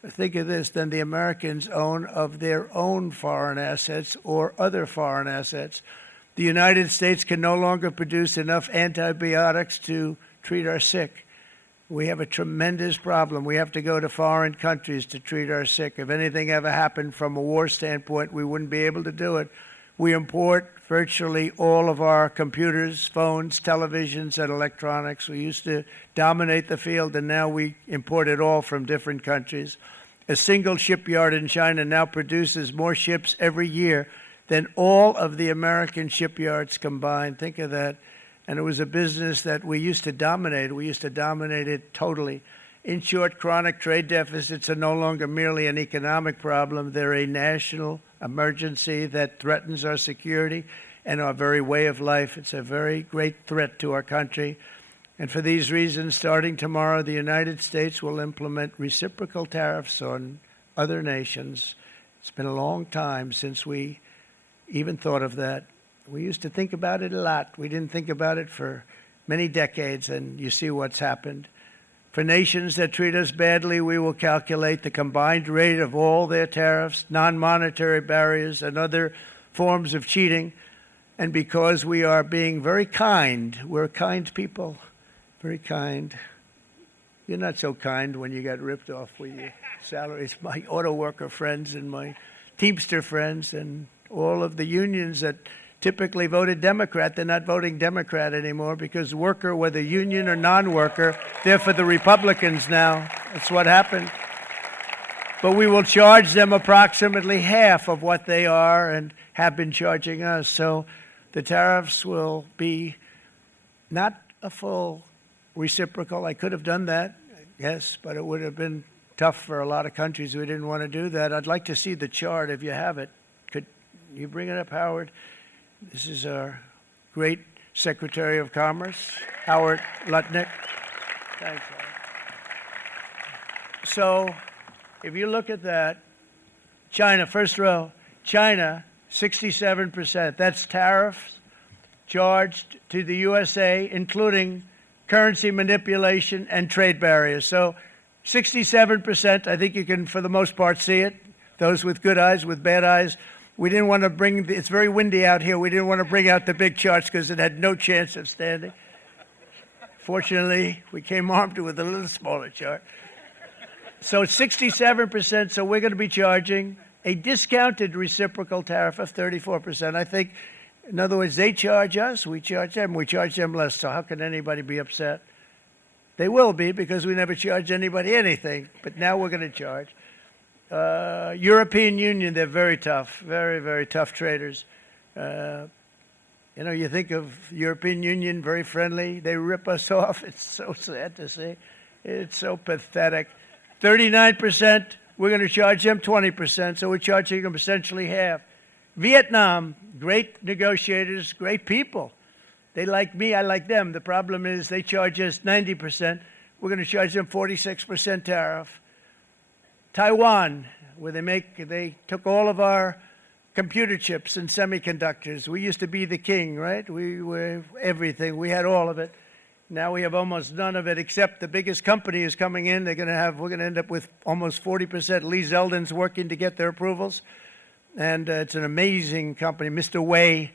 think of this, than the Americans own of their own foreign assets or other foreign assets. The United States can no longer produce enough antibiotics to treat our sick. We have a tremendous problem. We have to go to foreign countries to treat our sick. If anything ever happened from a war standpoint, we wouldn't be able to do it. We import virtually all of our computers, phones, televisions, and electronics. We used to dominate the field, and now we import it all from different countries. A single shipyard in China now produces more ships every year than all of the American shipyards combined. Think of that. And it was a business that we used to dominate. We used to dominate it totally. In short, chronic trade deficits are no longer merely an economic problem. They're a national emergency that threatens our security and our very way of life. It's a very great threat to our country. And for these reasons, starting tomorrow, the United States will implement reciprocal tariffs on other nations. It's been a long time since we even thought of that. We used to think about it a lot. We didn't think about it for many decades, and you see what's happened. For nations that treat us badly, we will calculate the combined rate of all their tariffs, non-monetary barriers, and other forms of cheating. And because we are being very kind, we're kind people, very kind. You're not so kind when you got ripped off with your salaries. My auto worker friends and my Teamster friends and all of the unions that typically voted Democrat, they're not voting Democrat anymore because worker, whether union or non-worker, they're for the Republicans now. That's what happened. But we will charge them approximately half of what they are and have been charging us. So the tariffs will be not a full reciprocal. I could have done that, yes, but it would have been tough for a lot of countries. We didn't want to do that. I'd like to see the chart if you have it. Could you bring it up, Howard? This is our great Secretary of Commerce, Howard Lutnick. Thanks, Howard. So if you look at that, China, first row, China, 67%. That's tariffs charged to the USA, including currency manipulation and trade barriers. So 67%, I think you can, for the most part, see it. Those with good eyes, with bad eyes. We didn't want to bring, it's very windy out here, we didn't want to bring out the big charts because it had no chance of standing. Fortunately, we came armed with a little smaller chart. So it's 67%, so we're going to be charging a discounted reciprocal tariff of 34%. I think, in other words, they charge us, we charge them less, so how can anybody be upset? They will be because we never charge anybody anything, but now we're going to charge. European Union, they're very tough, very, very tough traders. You think of European Union, very friendly. They rip us off. It's so sad to see. It's so pathetic. 39%, we're going to charge them 20%, so we're charging them essentially half. Vietnam, great negotiators, great people. They like me, I like them. The problem is they charge us 90%. We're going to charge them 46% tariff. Taiwan, where they took all of our computer chips and semiconductors. We used to be the king, right? We were everything. We had all of it. Now we have almost none of it, except the biggest company is coming in. We're going to end up with almost 40%. Lee Zeldin's working to get their approvals. And it's an amazing company. Mr. Wei,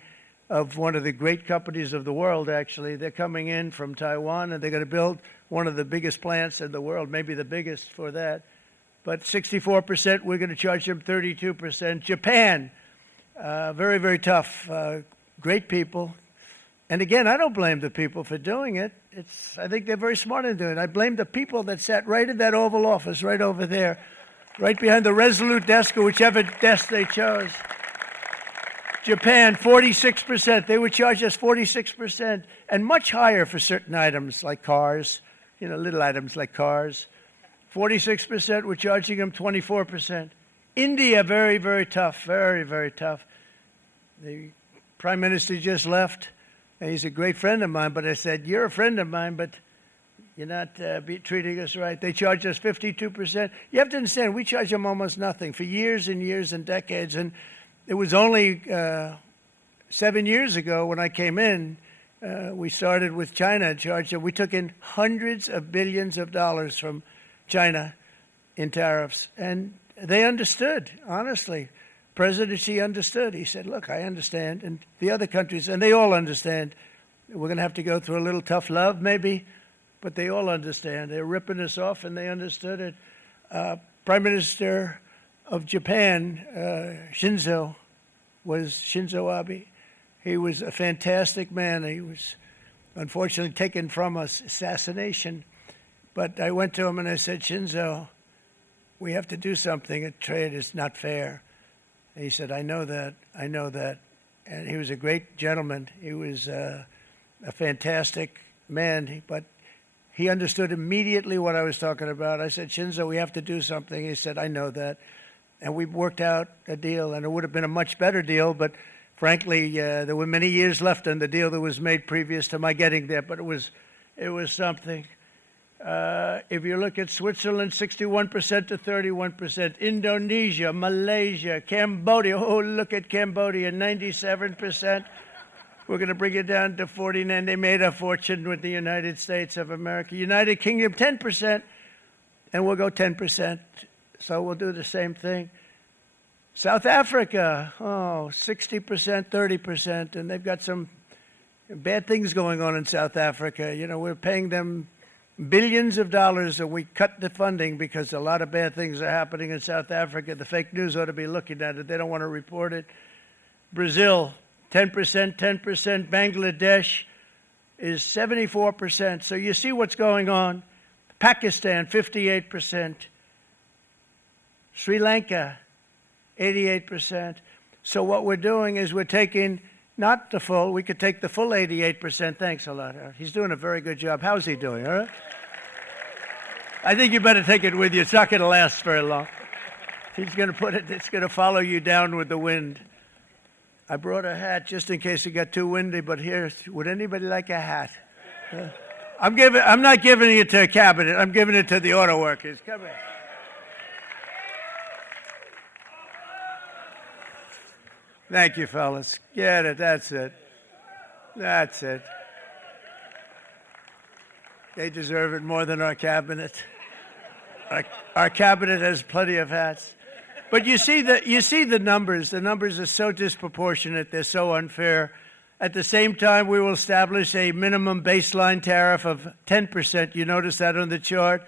of one of the great companies of the world, actually. They're coming in from Taiwan, and they're going to build one of the biggest plants in the world, maybe the biggest for that. But 64%, we're going to charge them 32%. Japan, very, very tough. Great people. And again, I don't blame the people for doing it. I think they're very smart in doing it. I blame the people that sat right in that Oval Office, right over there, right behind the Resolute desk or whichever desk they chose. Japan, 46%. They would charge us 46%, and much higher for certain items like cars, little items like cars. 46%, we're charging them 24%. India, very, very tough, very, very tough. The Prime Minister just left, and he's a great friend of mine, but I said, you're a friend of mine, but you're not treating us right. They charge us 52%. You have to understand, we charge them almost nothing for years and years and decades, and it was only 7 years ago when I came in, we started with China and charged them. We took in hundreds of billions of dollars from China in tariffs, and they understood, honestly. President Xi understood. He said, look, I understand, and the other countries, and they all understand. We're going to have to go through a little tough love, maybe, but they all understand. They're ripping us off, and they understood it. Prime Minister of Japan, Shinzo Abe. He was a fantastic man. He was unfortunately taken from us, assassination. But I went to him and I said, Shinzo, we have to do something. Trade is not fair. And he said, I know that. And he was a great gentleman. He was a fantastic man, but he understood immediately what I was talking about. I said, Shinzo, we have to do something. He said, I know that. And we worked out a deal, and it would have been a much better deal, but frankly, there were many years left in the deal that was made previous to my getting there, but it was something. If you look at Switzerland, 61% to 31%. Indonesia, Malaysia, Cambodia. Oh, look at Cambodia, 97%. We're going to bring it down to 49%. They made a fortune with the United States of America. United Kingdom, 10%, and we'll go 10%. So we'll do the same thing. South Africa, 60%, 30%, and they've got some bad things going on in South Africa. We're paying them billions of dollars, and we cut the funding because a lot of bad things are happening in South Africa. The fake news ought to be looking at it. They don't want to report it. Brazil, 10%. Bangladesh is 74%. So you see what's going on. Pakistan, 58%. Sri Lanka, 88%. So what we're doing is we're taking not the full, we could take the full 88%. Thanks a lot. He's doing a very good job. How's he doing, all right? I think you better take it with you. It's not going to last very long. He's going to put it, it's going to follow you down with the wind. I brought a hat just in case it got too windy, but here, would anybody like a hat? I'm not giving it to a cabinet. I'm giving it to the auto workers. Come here. Thank you, fellas. Get it. That's it. They deserve it more than our cabinet. Our cabinet has plenty of hats. But you see the numbers. The numbers are so disproportionate. They're so unfair. At the same time, we will establish a minimum baseline tariff of 10%. You notice that on the chart.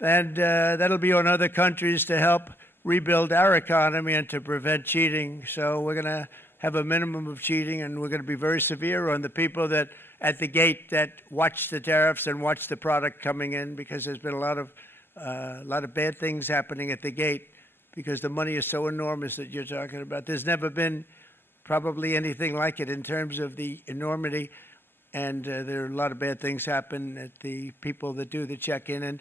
And that'll be on other countries to help rebuild our economy and to prevent cheating. So we're going to have a minimum of cheating, and we're going to be very severe on the people that at the gate that watch the tariffs and watch the product coming in, because there's been a lot of bad things happening at the gate because the money is so enormous that you're talking about. There's never been probably anything like it in terms of the enormity, and there are a lot of bad things happen at the people that do the check-in, and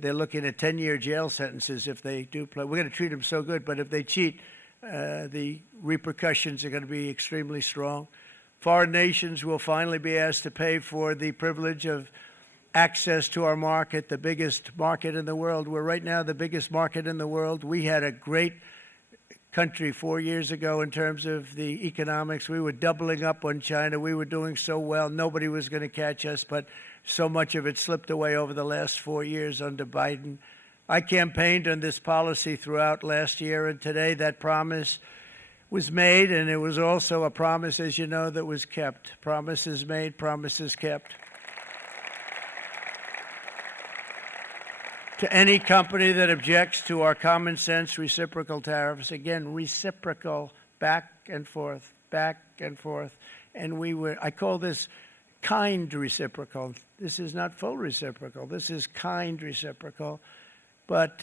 they're looking at 10-year jail sentences if they do play. We're going to treat them so good, but if they cheat, the repercussions are going to be extremely strong. Foreign nations will finally be asked to pay for the privilege of access to our market, the biggest market in the world. We're right now the biggest market in the world. We had a great country 4 years ago in terms of the economics. We were doubling up on China. We were doing so well. Nobody was going to catch us, but so much of it slipped away over the last 4 years under Biden. I campaigned on this policy throughout last year, and today that promise was made, and it was also a promise, as you know, that was kept. Promises made, promises kept. To any company that objects to our common sense reciprocal tariffs, again, reciprocal, back and forth, back and forth. And I call this kind reciprocal. This is not full reciprocal. This is kind reciprocal. But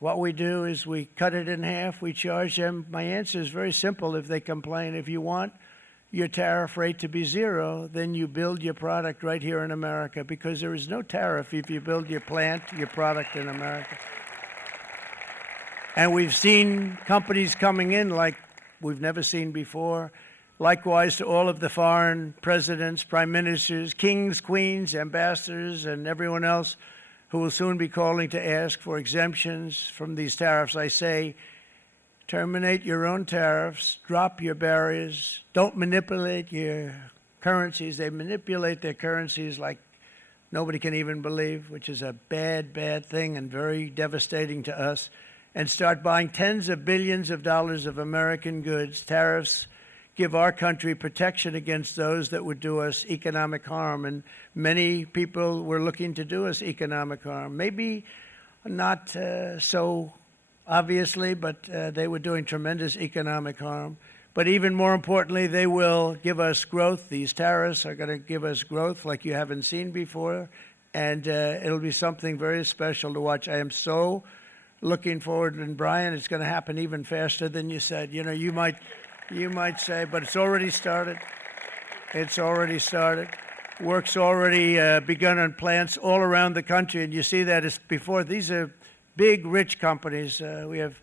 what we do is we cut it in half. We charge them. My answer is very simple if they complain. If you want your tariff rate to be zero, then you build your product right here in America, because there is no tariff if you build your plant, your product in America. And we've seen companies coming in like we've never seen before. Likewise to all of the foreign presidents, prime ministers, kings, queens, ambassadors, and everyone else who will soon be calling to ask for exemptions from these tariffs. I say, terminate your own tariffs, drop your barriers, don't manipulate your currencies. They manipulate their currencies like nobody can even believe, which is a bad, bad thing and very devastating to us. And start buying tens of billions of dollars of American goods. Tariffs give our country protection against those that would do us economic harm. And many people were looking to do us economic harm. Maybe not so obviously, but they were doing tremendous economic harm. But even more importantly, they will give us growth. These tariffs are going to give us growth like you haven't seen before, and it'll be something very special to watch. I am so looking forward, and Brian, it's going to happen even faster than you said. You know, you might say, but it's already started. It's already started. Work's already begun on plants all around the country, and you see that as before. These are big, rich companies. We have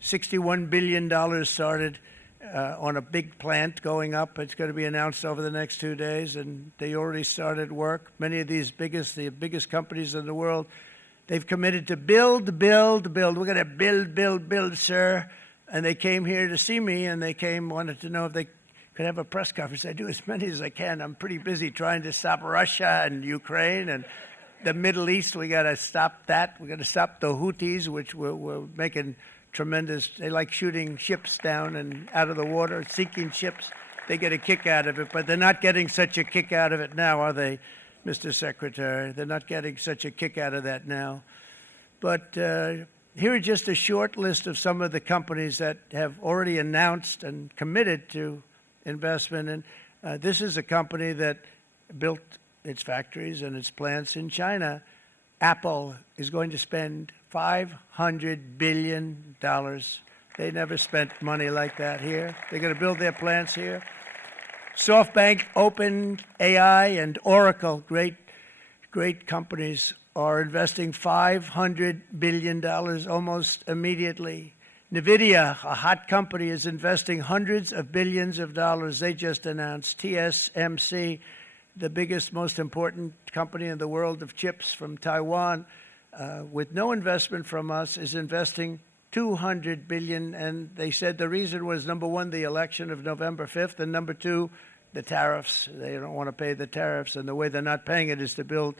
$61 billion started on a big plant going up. It's going to be announced over the next 2 days, and they already started work. Many of these the biggest companies in the world, they've committed to build. We're going to build, sir. And they came here to see me, and wanted to know if they could have a press conference. I do as many as I can. I'm pretty busy trying to stop Russia and Ukraine and the Middle East. We got to stop that. We got to stop the Houthis, which we're making tremendous. They like shooting ships down and out of the water, sinking ships. They get a kick out of it, but they're not getting such a kick out of it now, are they, Mr. Secretary? They're not getting such a kick out of that now. But here are just a short list of some of the companies that have already announced and committed to investment. And this is a company that built its factories and its plants in China. Apple is going to spend $500 billion. They never spent money like that here. They're going to build their plants here. SoftBank, OpenAI, and Oracle, great companies, are investing $500 billion almost immediately. NVIDIA, a hot company, is investing hundreds of billions of dollars. They just announced. TSMC, the biggest, most important company in the world of chips from Taiwan, with no investment from us, is investing $200 billion. And they said the reason was, number one, the election of November 5th, and number two, the tariffs. They don't want to pay the tariffs, and the way they're not paying it is to build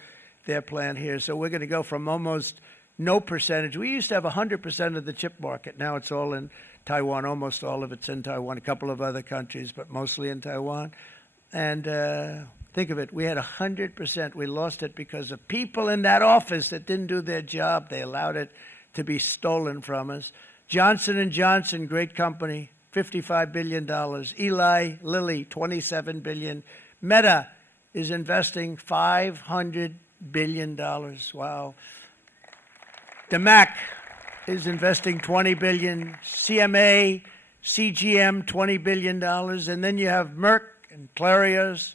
their plant here. So we're going to go from almost no percentage. We used to have 100% of the chip market. Now it's all in Taiwan. Almost all of it's in Taiwan. A couple of other countries, but mostly in Taiwan. And think of it. We had 100%. We lost it because of people in that office that didn't do their job. They allowed it to be stolen from us. Johnson & Johnson, great company, $55 billion. Eli Lilly, $27 billion. Meta is investing $500 billion. Wow. DeMac is investing $20 billion. CMA, CGM, $20 billion. And then you have Merck and Clarios,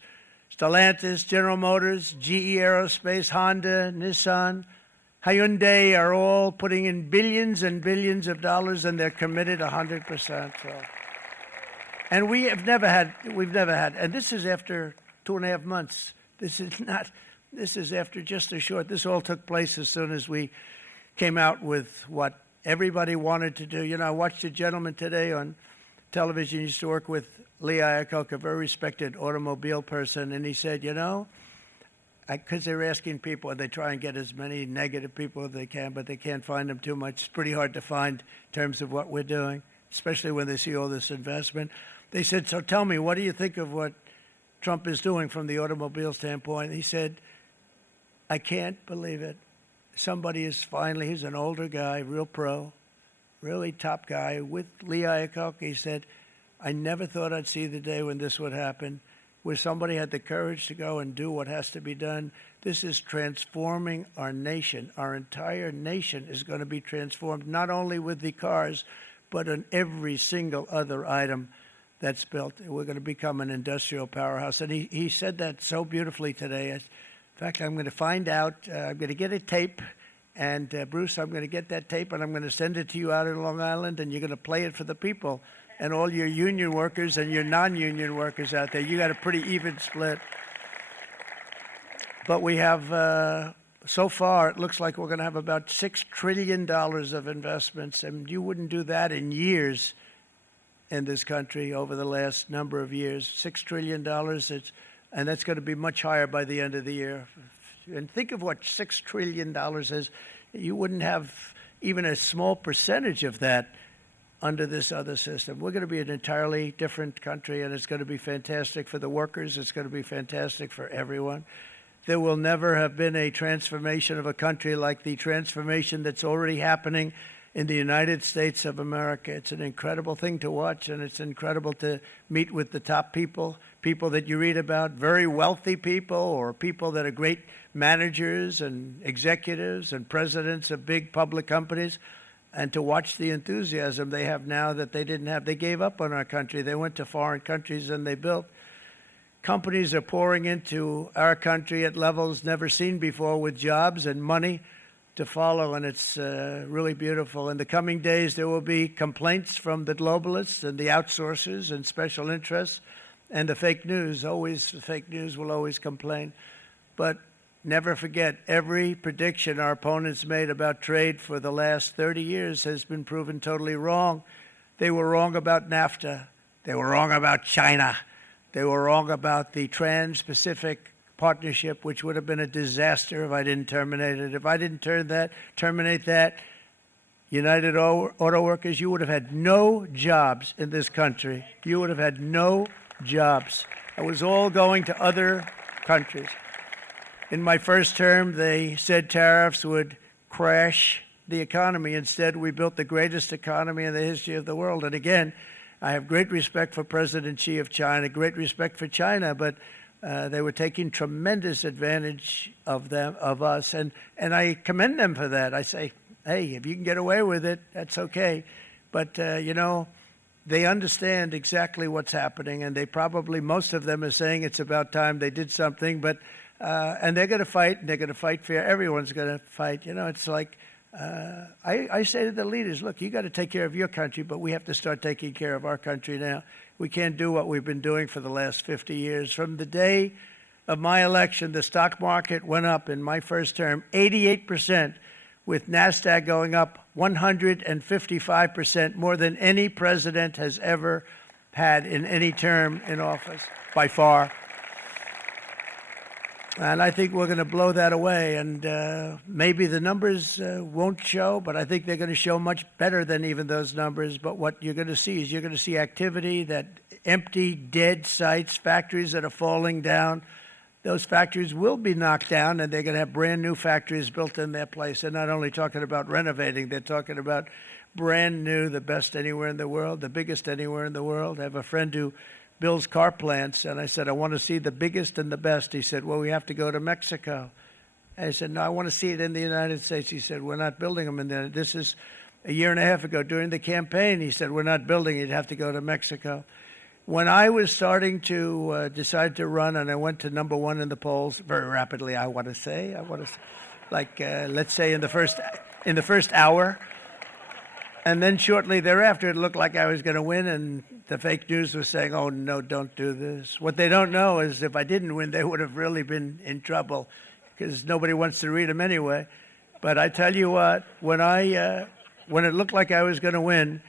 Stellantis, General Motors, GE Aerospace, Honda, Nissan, Hyundai are all putting in billions and billions of dollars, and they're committed 100%. So. And we've never had, and this is after 2.5 months. This is after just a short, this all took place as soon as we came out with everybody wanted to do. I watched a gentleman today on television. He used to work with Lee Iacocca, a very respected automobile person, and he said, because they're asking people, and they try and get as many negative people as they can, but they can't find them too much. It's pretty hard to find in terms of what we're doing, especially when they see all this investment. They said, so tell me, what do you think of what Trump is doing from the automobile standpoint? He said, I can't believe it. Somebody is finally, he's an older guy, real pro, really top guy, with Lee Iacocca. He said, I never thought I'd see the day when this would happen, where somebody had the courage to go and do what has to be done. This is transforming our nation. Our entire nation is going to be transformed, not only with the cars, but on every single other item that's built. We're going to become an industrial powerhouse. And he said that so beautifully today. In fact, I'm going to find out, I'm going to get a tape, and Bruce, I'm going to get that tape, and I'm going to send it to you out in Long Island, and you're going to play it for the people. And all your union workers and your non-union workers out there, you got a pretty even split. But we have, so far, it looks like we're going to have about $6 trillion of investments, and you wouldn't do that in years in this country over the last number of years. $6 trillion, and that's going to be much higher by the end of the year. And think of what $6 trillion is. You wouldn't have even a small percentage of that under this other system. We're going to be an entirely different country, and it's going to be fantastic for the workers. It's going to be fantastic for everyone. There will never have been a transformation of a country like the transformation that's already happening in the United States of America. It's an incredible thing to watch, and it's incredible to meet with the top people, people that you read about, very wealthy people, or people that are great managers and executives and presidents of big public companies, and to watch the enthusiasm they have now that they didn't have. They gave up on our country. They went to foreign countries and they built. Companies are pouring into our country at levels never seen before, with jobs and money to follow, and it's really beautiful. In the coming days, there will be complaints from the globalists and the outsourcers and special interests and the fake news. The fake news will always complain. But never forget, every prediction our opponents made about trade for the last 30 years has been proven totally wrong. They were wrong about NAFTA. They were wrong about China. They were wrong about the Trans-Pacific Partnership, which would have been a disaster if I didn't terminate it. If I didn't terminate that, United Auto Workers, you would have had no jobs in this country. You would have had no jobs. It was all going to other countries. In my first term, they said tariffs would crash the economy. Instead, we built the greatest economy in the history of the world. And again, I have great respect for President Xi of China, great respect for China, but they were taking tremendous advantage of us, and I commend them for that. I say, hey, if you can get away with it, that's okay. But, they understand exactly what's happening, and they probably, most of them are saying it's about time they did something, but and they're going to fight, and they're going to fight fair. Everyone's going to fight. It's like, I say to the leaders, look, you got to take care of your country, but we have to start taking care of our country now. We can't do what we've been doing for the last 50 years. From the day of my election, the stock market went up in my first term 88%, with NASDAQ going up 155%, more than any president has ever had in any term in office, by far. And I think we're going to blow that away. And maybe the numbers won't show, but I think they're going to show much better than even those numbers. But what you're going to see is you're going to see activity, that empty, dead sites, factories that are falling down. Those factories will be knocked down, and they're going to have brand new factories built in their place. They're not only talking about renovating, they're talking about brand new, the best anywhere in the world, the biggest anywhere in the world. I have a friend who builds car plants, and I said, I want to see the biggest and the best. He said, well, we have to go to Mexico. I said, no, I want to see it in the United States. He said, we're not building them in there. This is a year and a half ago during the campaign. He said, we're not building it. You'd have to go to Mexico. When I was starting to decide to run, and I went to number one in the polls very rapidly, let's say in the first hour, and then shortly thereafter, it looked like I was going to win, and the fake news was saying, "Oh no, don't do this." What they don't know is if I didn't win, they would have really been in trouble, because nobody wants to read them anyway. But I tell you what, when I when it looked like I was going to win,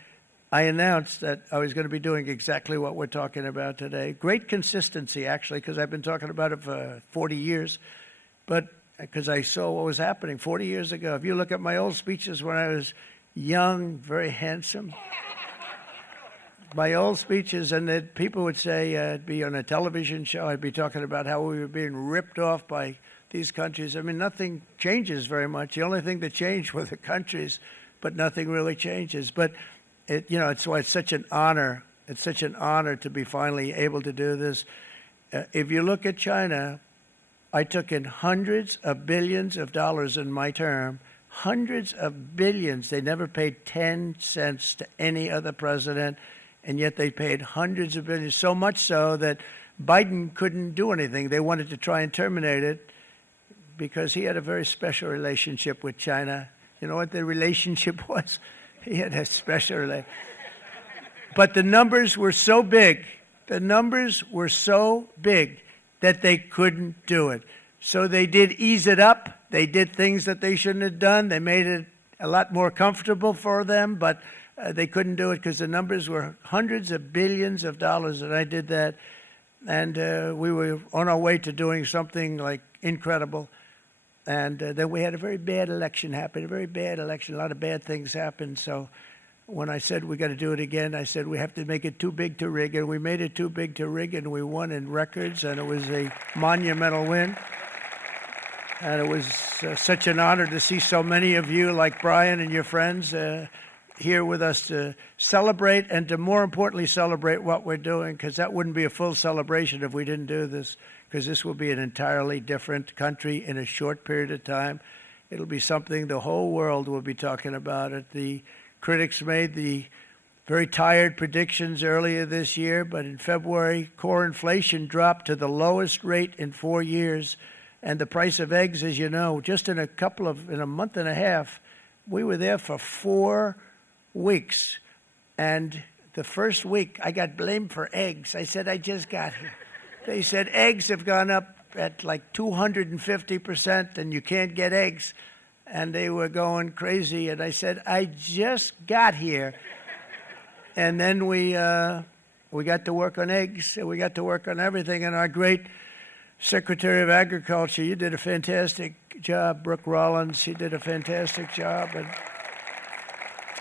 I announced that I was going to be doing exactly what we're talking about today. Great consistency, actually, because I've been talking about it for 40 years. But because I saw what was happening 40 years ago. If you look at my old speeches when I was young, very handsome, my old speeches, and that people would say, I'd be on a television show, I'd be talking about how we were being ripped off by these countries. I mean, nothing changes very much. The only thing that changed were the countries, but nothing really changes. But it's why it's such an honor. It's such an honor to be finally able to do this. If you look at China, I took in hundreds of billions of dollars in my term, hundreds of billions. They never paid 10 cents to any other president, and yet they paid hundreds of billions, so much so that Biden couldn't do anything. They wanted to try and terminate it because he had a very special relationship with China. You know what the relationship was? He had a special relationship. But the numbers were so big, that they couldn't do it. So they did ease it up. They did things that they shouldn't have done. They made it a lot more comfortable for them, but they couldn't do it because the numbers were hundreds of billions of dollars, and I did that. And we were on our way to doing something like incredible. And then we had a very bad election happen, A lot of bad things happened. So when I said we got to do it again, I said we have to make it too big to rig. And we made it too big to rig, and we won in records, and it was a monumental win. And it was such an honor to see so many of you, like Brian and your friends, here with us to celebrate and to, more importantly, celebrate what we're doing, because that wouldn't be a full celebration if we didn't do this, because this will be an entirely different country in a short period of time. It'll be something the whole world will be talking about it. The critics made the very tired predictions earlier this year, but in February, core inflation dropped to the lowest rate in 4 years. And the price of eggs, as you know, just in a month and a half, we were there for 4 weeks. And the first week, I got blamed for eggs. I said, I just got here. They said eggs have gone up at like 250%, and you can't get eggs. And they were going crazy. And I said, I just got here. And then we got to work on eggs, and we got to work on everything. And our great Secretary of Agriculture, you did a fantastic job. Brooke Rollins, she did a fantastic job. And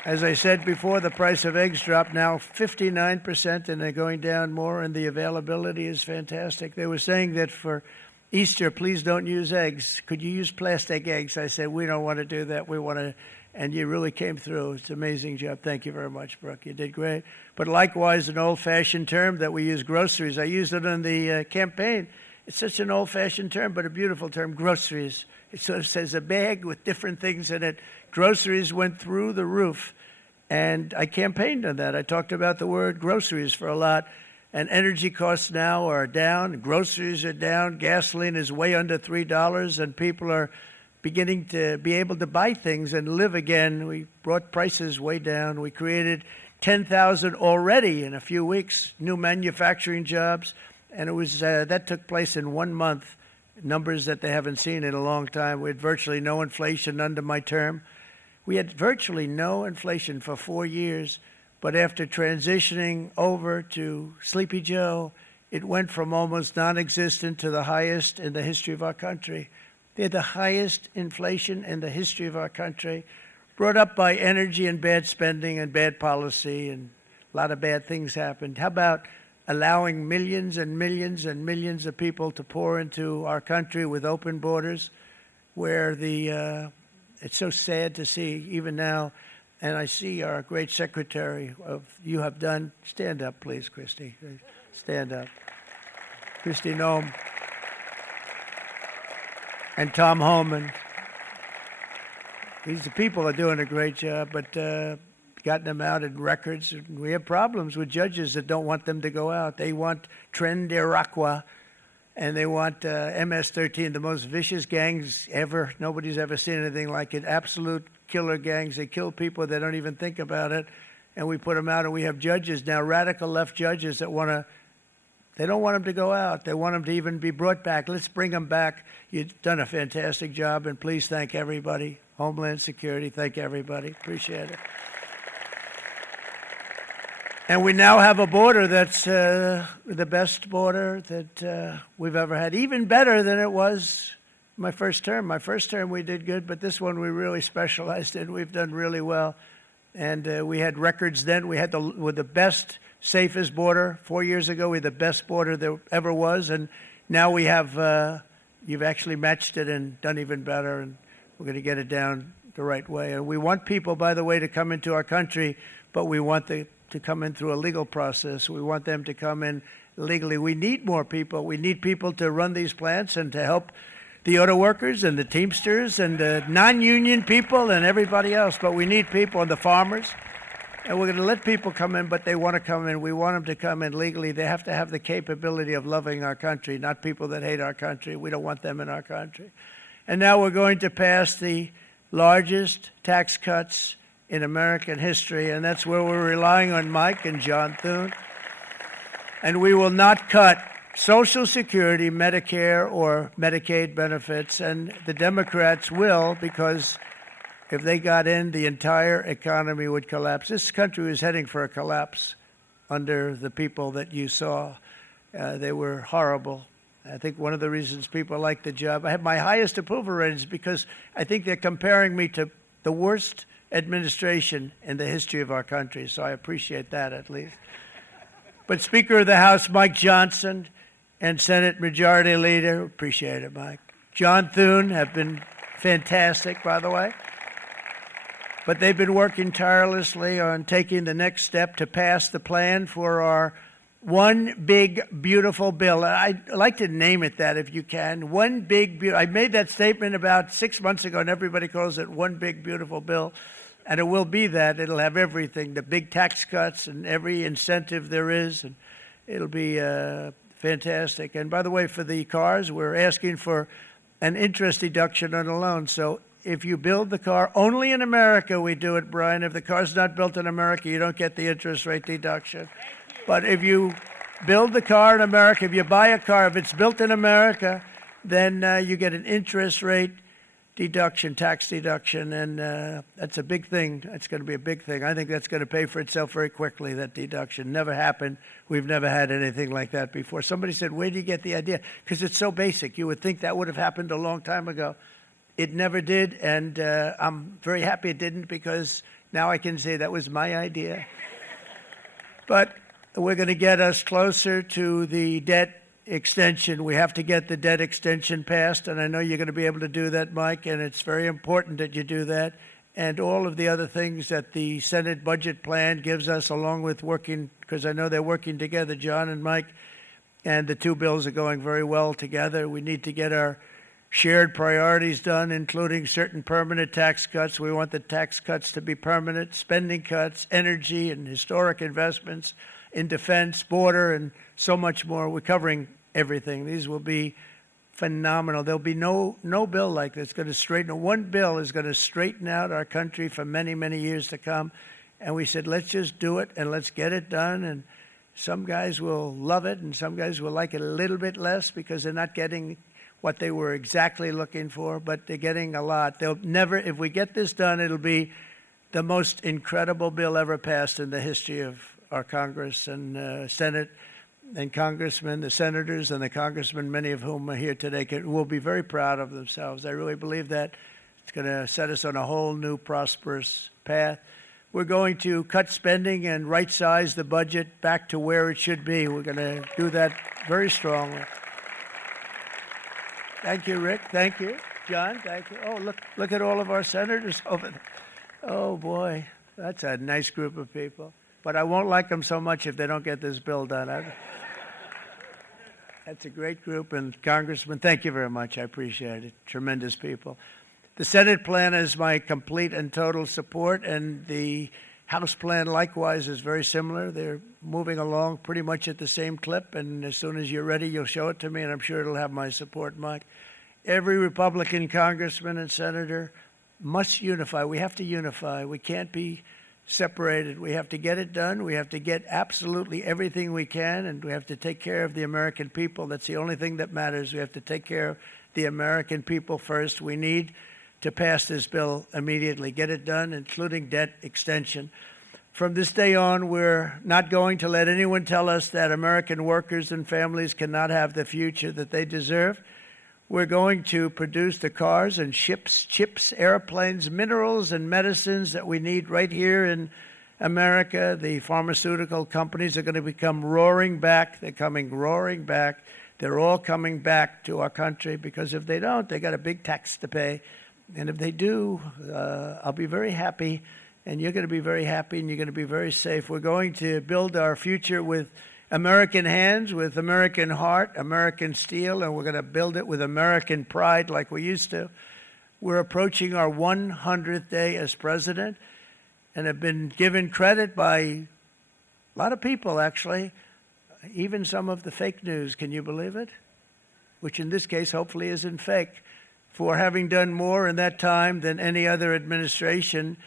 as I said before, the price of eggs dropped now 59%, and they're going down more, and the availability is fantastic. They were saying that for Easter, please don't use eggs. Could you use plastic eggs? I said, we don't want to do that. We want to, and you really came through. It's an amazing job. Thank you very much, Brooke. You did great. But likewise, an old-fashioned term that we use, groceries. I used it in the campaign. It's such an old-fashioned term, but a beautiful term, groceries. It sort of says a bag with different things in it. Groceries went through the roof, and I campaigned on that. I talked about the word groceries for a lot, and energy costs now are down. Groceries are down. Gasoline is way under $3, and people are beginning to be able to buy things and live again. We brought prices way down. We created 10,000 already in a few weeks, new manufacturing jobs. And it was that took place in 1 month, numbers that they haven't seen in a long time. We had virtually no inflation under my term. We had virtually no inflation for 4 years, but after transitioning over to Sleepy Joe, it went from almost non-existent to the highest in the history of our country. They had the highest inflation in the history of our country, brought up by energy and bad spending and bad policy, and a lot of bad things happened. How about allowing millions and millions and millions of people to pour into our country with open borders, where it's so sad to see even now. And I see our great secretary you have done. Stand up, please, Christy. Stand up. Christy Noem. And Tom Homan. These people are doing a great job, but gotten them out in records. We have problems with judges that don't want them to go out. They want Tren de Aragua, and they want MS-13, the most vicious gangs ever. Nobody's ever seen anything like it. Absolute killer gangs. They kill people. They don't even think about it. And we put them out, and we have judges now, radical left judges that they don't want them to go out. They want them to even be brought back. Let's bring them back. You've done a fantastic job, and please thank everybody. Homeland Security. Thank you, everybody. Appreciate it. And we now have a border that's the best border that we've ever had, even better than it was my first term. My first term we did good, but this one we really specialized in. We've done really well. And we had records then. We had the best, safest border. 4 years ago, we had the best border there ever was. And now we have, you've actually matched it and done even better. And we're going to get it down the right way. And we want people, by the way, to come into our country, but we want to come in through a legal process. We want them to come in legally. We need more people. We need people to run these plants and to help the auto workers and the Teamsters and the non-union people and everybody else. But we need people and the farmers. And we're going to let people come in, but they want to come in. We want them to come in legally. They have to have the capability of loving our country, not people that hate our country. We don't want them in our country. And now we're going to pass the largest tax cuts in American history, and that's where we're relying on Mike and John Thune. And we will not cut Social Security, Medicare, or Medicaid benefits, and the Democrats will, because if they got in, the entire economy would collapse. This country was heading for a collapse under the people that you saw. They were horrible. I think one of the reasons people like the job, I have my highest approval ratings because I think they're comparing me to the worst administration in the history of our country, so I appreciate that at least. But Speaker of the House Mike Johnson and Senate Majority Leader, appreciate it, Mike. John Thune have been fantastic, by the way. But they've been working tirelessly on taking the next step to pass the plan for our one big, beautiful bill. I'd like to name it that if you can. One big, beautiful. I made that statement about 6 months ago, and everybody calls it one big, beautiful bill. And it will be that. It'll have everything, the big tax cuts and every incentive there is. And it'll be fantastic. And by the way, for the cars, we're asking for an interest deduction on a loan. So if you build the car, only in America we do it, Brian. If the car's not built in America, you don't get the interest rate deduction. But if you build the car in America, if you buy a car, if it's built in America, then you get an interest rate deduction, tax deduction, and that's a big thing. That's going to be a big thing. I think that's going to pay for itself very quickly, that deduction. Never happened. We've never had anything like that before. Somebody said, where do you get the idea? Because it's so basic. You would think that would have happened a long time ago. It never did, and I'm very happy it didn't because now I can say that was my idea. But we're going to get us closer to the debt extension. We have to get the debt extension passed, and I know you're going to be able to do that, Mike, and it's very important that you do that. And all of the other things that the Senate budget plan gives us, along with working, because I know they're working together, John and Mike, and the two bills are going very well together. We need to get our shared priorities done, including certain permanent tax cuts. We want the tax cuts to be permanent, spending cuts, energy and historic investments in defense, border, and so much more. We're covering everything. These will be phenomenal. There'll be no bill like this going to straighten. One bill is going to straighten out our country for many, many years to come. And we said, let's just do it and let's get it done. And some guys will love it and some guys will like it a little bit less because they're not getting what they were exactly looking for, but they're getting a lot. They'll never, if we get this done, it'll be the most incredible bill ever passed in the history of our Congress and Senate and congressmen, the senators and the congressmen, many of whom are here today, will be very proud of themselves. I really believe that. It's going to set us on a whole new prosperous path. We're going to cut spending and right-size the budget back to where it should be. We're going to do that very strongly. Thank you, Rick. Thank you. John, thank you. Oh, look at all of our senators over there. Oh, boy. That's a nice group of people. But I won't like them so much if they don't get this bill done. That's a great group. And Congressman, thank you very much. I appreciate it. Tremendous people. The Senate plan has my complete and total support, and the House plan likewise is very similar. They're moving along pretty much at the same clip, and as soon as you're ready, you'll show it to me, and I'm sure it'll have my support, Mike. Every Republican congressman and senator must unify. We have to unify. We can't be separated. We have to get it done. We have to get absolutely everything we can, and we have to take care of the American people. That's the only thing that matters. We have to take care of the American people first. We need to pass this bill immediately, get it done, including debt extension. From this day on, we're not going to let anyone tell us that American workers and families cannot have the future that they deserve. We're going to produce the cars and ships, chips, airplanes, minerals, and medicines that we need right here in America. The pharmaceutical companies are going to become roaring back. They're coming roaring back. They're all coming back to our country, because if they don't, they got a big tax to pay. And if they do, I'll be very happy, and you're going to be very happy, and you're going to be very safe. We're going to build our future with American hands, with American heart, American steel, and we're going to build it with American pride like we used to. We're approaching our 100th day as president and have been given credit by a lot of people, actually, even some of the fake news. Can you believe it? Which in this case hopefully isn't fake, for having done more in that time than any other administration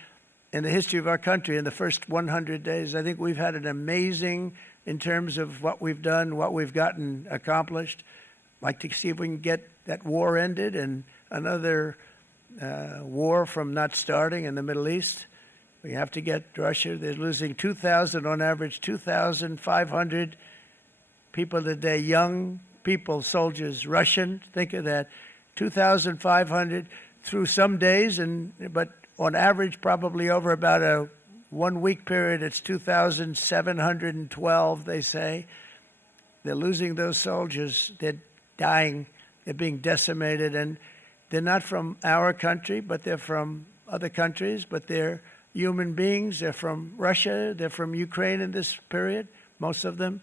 in the history of our country in the first 100 days. I think we've had an amazing, in terms of what we've done, what we've gotten accomplished. I'd like to see if we can get that war ended and another war from not starting in the Middle East. We have to get Russia. They're losing 2,000 on average, 2,500 people a day, young people, soldiers, Russian. Think of that, 2,500 through some days, but on average, probably over about a 1 week period, it's 2,712, they say. They're losing those soldiers. They're dying. They're being decimated. And they're not from our country, but they're from other countries. But they're human beings. They're from Russia. They're from Ukraine in this period, most of them.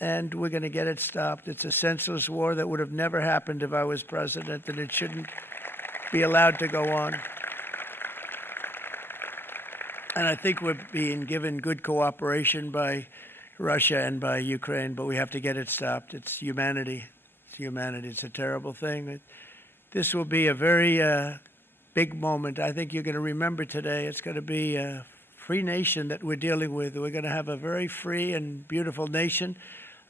And we're going to get it stopped. It's a senseless war that would have never happened if I was president, and it shouldn't be allowed to go on. And I think we're being given good cooperation by Russia and by Ukraine, but we have to get it stopped. It's humanity. It's humanity. It's a terrible thing. This will be a very big moment. I think you're going to remember today. It's going to be a free nation that we're dealing with. We're going to have a very free and beautiful nation.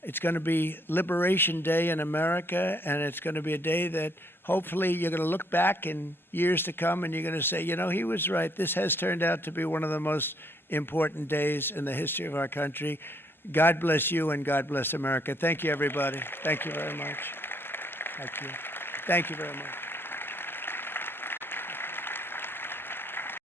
It's going to be Liberation Day in America, and it's going to be a day that hopefully you're going to look back in years to come and you're going to say, you know, he was right. This has turned out to be one of the most important days in the history of our country. God bless you and God bless America. Thank you, everybody. Thank you very much. Thank you. Thank you very much.